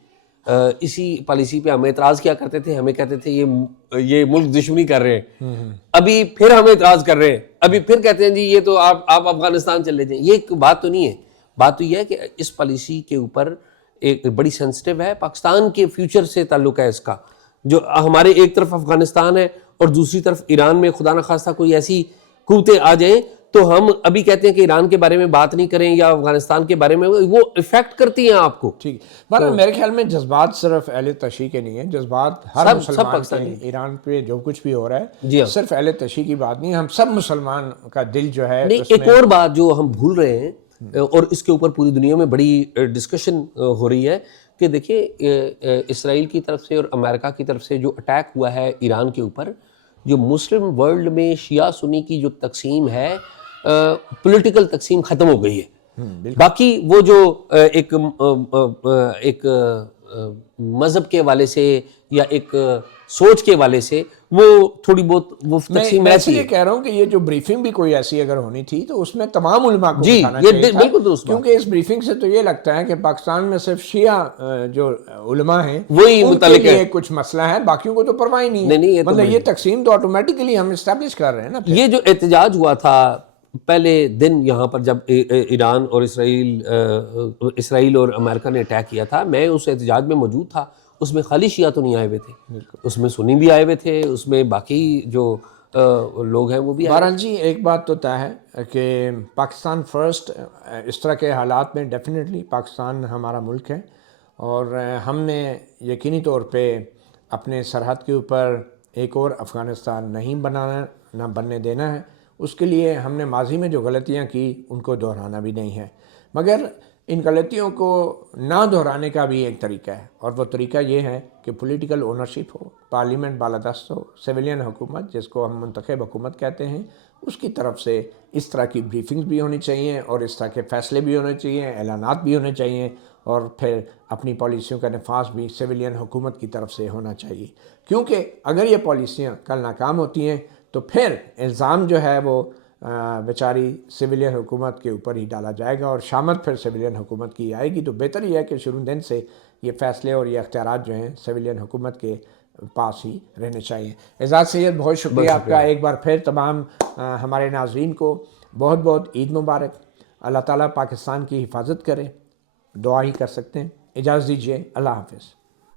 اسی پالیسی پہ ہم اعتراض کیا کرتے تھے, ہمیں کہتے تھے یہ ملک دشمنی کر رہے ہیں, ابھی پھر ہم اعتراض کر رہے ہیں, ابھی پھر کہتے ہیں جی یہ تو آپ افغانستان چلے جائیں. یہ ایک بات تو نہیں ہے. بات تو یہ ہے کہ اس پالیسی کے اوپر ایک بڑی سینسٹیو ہے, پاکستان کے فیوچر سے تعلق ہے اس کا. جو ہمارے ایک طرف افغانستان ہے اور دوسری طرف ایران میں خدا نخواستہ کوئی ایسی قوتیں آ جائیں تو ہم ابھی کہتے ہیں کہ ایران کے بارے میں بات نہیں کریں یا افغانستان کے بارے میں, وہ افیکٹ کرتی ہیں آپ کو. ٹھیک. بہرحال میرے خیال میں جذبات صرف اہل تشیع کے نہیں ہیں, جذبات ہر مسلمان کے ہیں. ایران پہ جو کچھ بھی ہو رہا ہے صرف اہل تشیع کی بات نہیں, ہم سب مسلمان کا دل جو ہے. ایک اور بات جو ہم بھول رہے ہیں اور اس کے اوپر پوری دنیا میں بڑی ڈسکشن ہو رہی ہے کہ دیکھیے اسرائیل کی طرف سے اور امریکہ کی طرف سے جو اٹیک ہوا ہے ایران کے اوپر, جو مسلم ورلڈ میں شیعہ سنی کی جو تقسیم ہے, پولیٹیکل تقسیم ختم ہو گئی ہے. باقی وہ جو ایک مذہب کے حوالے سے یا ایک سوچ کے حوالے سے وہ تھوڑی بہت وہ تقسیم ایسی ہے. میں یہ کہہ رہا ہوں کہ یہ جو بریفنگ بھی کوئی ایسی اگر ہونی تھی تو اس میں تمام علماء کو بتانا چاہیے تھا, کیونکہ اس بریفنگ سے تو یہ لگتا ہے کہ پاکستان میں صرف شیعہ جو علماء ہیں وہی ان کے متعلق لیے کچھ مسئلہ ہے, باقیوں کو تو پرواہ نہیں ہے. مطلب یہ تقسیم تو آٹومیٹکلی ہم اسٹیبلش کر رہے ہیں نا. یہ جو احتجاج ہوا تھا پہلے دن یہاں پر جب ایران اور اسرائیل اور امریکہ نے اٹیک کیا تھا, میں اس احتجاج میں موجود تھا. اس میں خالی شیعہ تو نہیں آئے ہوئے تھے, اس میں سنی بھی آئے ہوئے تھے, اس میں باقی جو لوگ ہیں وہ بھی. بہرحال جی ایک بات تو طے ہے کہ پاکستان فرسٹ, اس طرح کے حالات میں ڈیفینیٹلی پاکستان ہمارا ملک ہے اور ہم نے یقینی طور پہ اپنے سرحد کے اوپر ایک اور افغانستان نہیں بنانا, نہ بننے دینا ہے. اس کے لیے ہم نے ماضی میں جو غلطیاں کی ان کو دہرانا بھی نہیں ہے, مگر ان غلطیوں کو نہ دہرانے کا بھی ایک طریقہ ہے, اور وہ طریقہ یہ ہے کہ پولیٹیکل اونرشپ ہو, پارلیمنٹ بالادست ہو, سویلین حکومت جس کو ہم منتخب حکومت کہتے ہیں, اس کی طرف سے اس طرح کی بریفنگز بھی ہونی چاہیے اور اس طرح کے فیصلے بھی ہونے چاہیے, اعلانات بھی ہونے چاہیے, اور پھر اپنی پالیسیوں کا نفاذ بھی سویلین حکومت کی طرف سے ہونا چاہیے. کیونکہ اگر یہ پالیسیاں کل ناکام ہوتی ہیں تو پھر الزام جو ہے وہ بیچاری سویلین حکومت کے اوپر ہی ڈالا جائے گا اور شامت پھر سویلین حکومت کی آئے گی. تو بہتر یہ ہے کہ شروع دن سے یہ فیصلے اور یہ اختیارات جو ہیں سویلین حکومت کے پاس ہی رہنے چاہیے. اعزاز سید بہت شکریہ آپ کا ایک بار پھر. تمام ہمارے ناظرین کو بہت بہت عید مبارک. اللہ تعالیٰ پاکستان کی حفاظت کرے, دعا ہی کر سکتے ہیں. اجازت دیجیے, اللہ حافظ.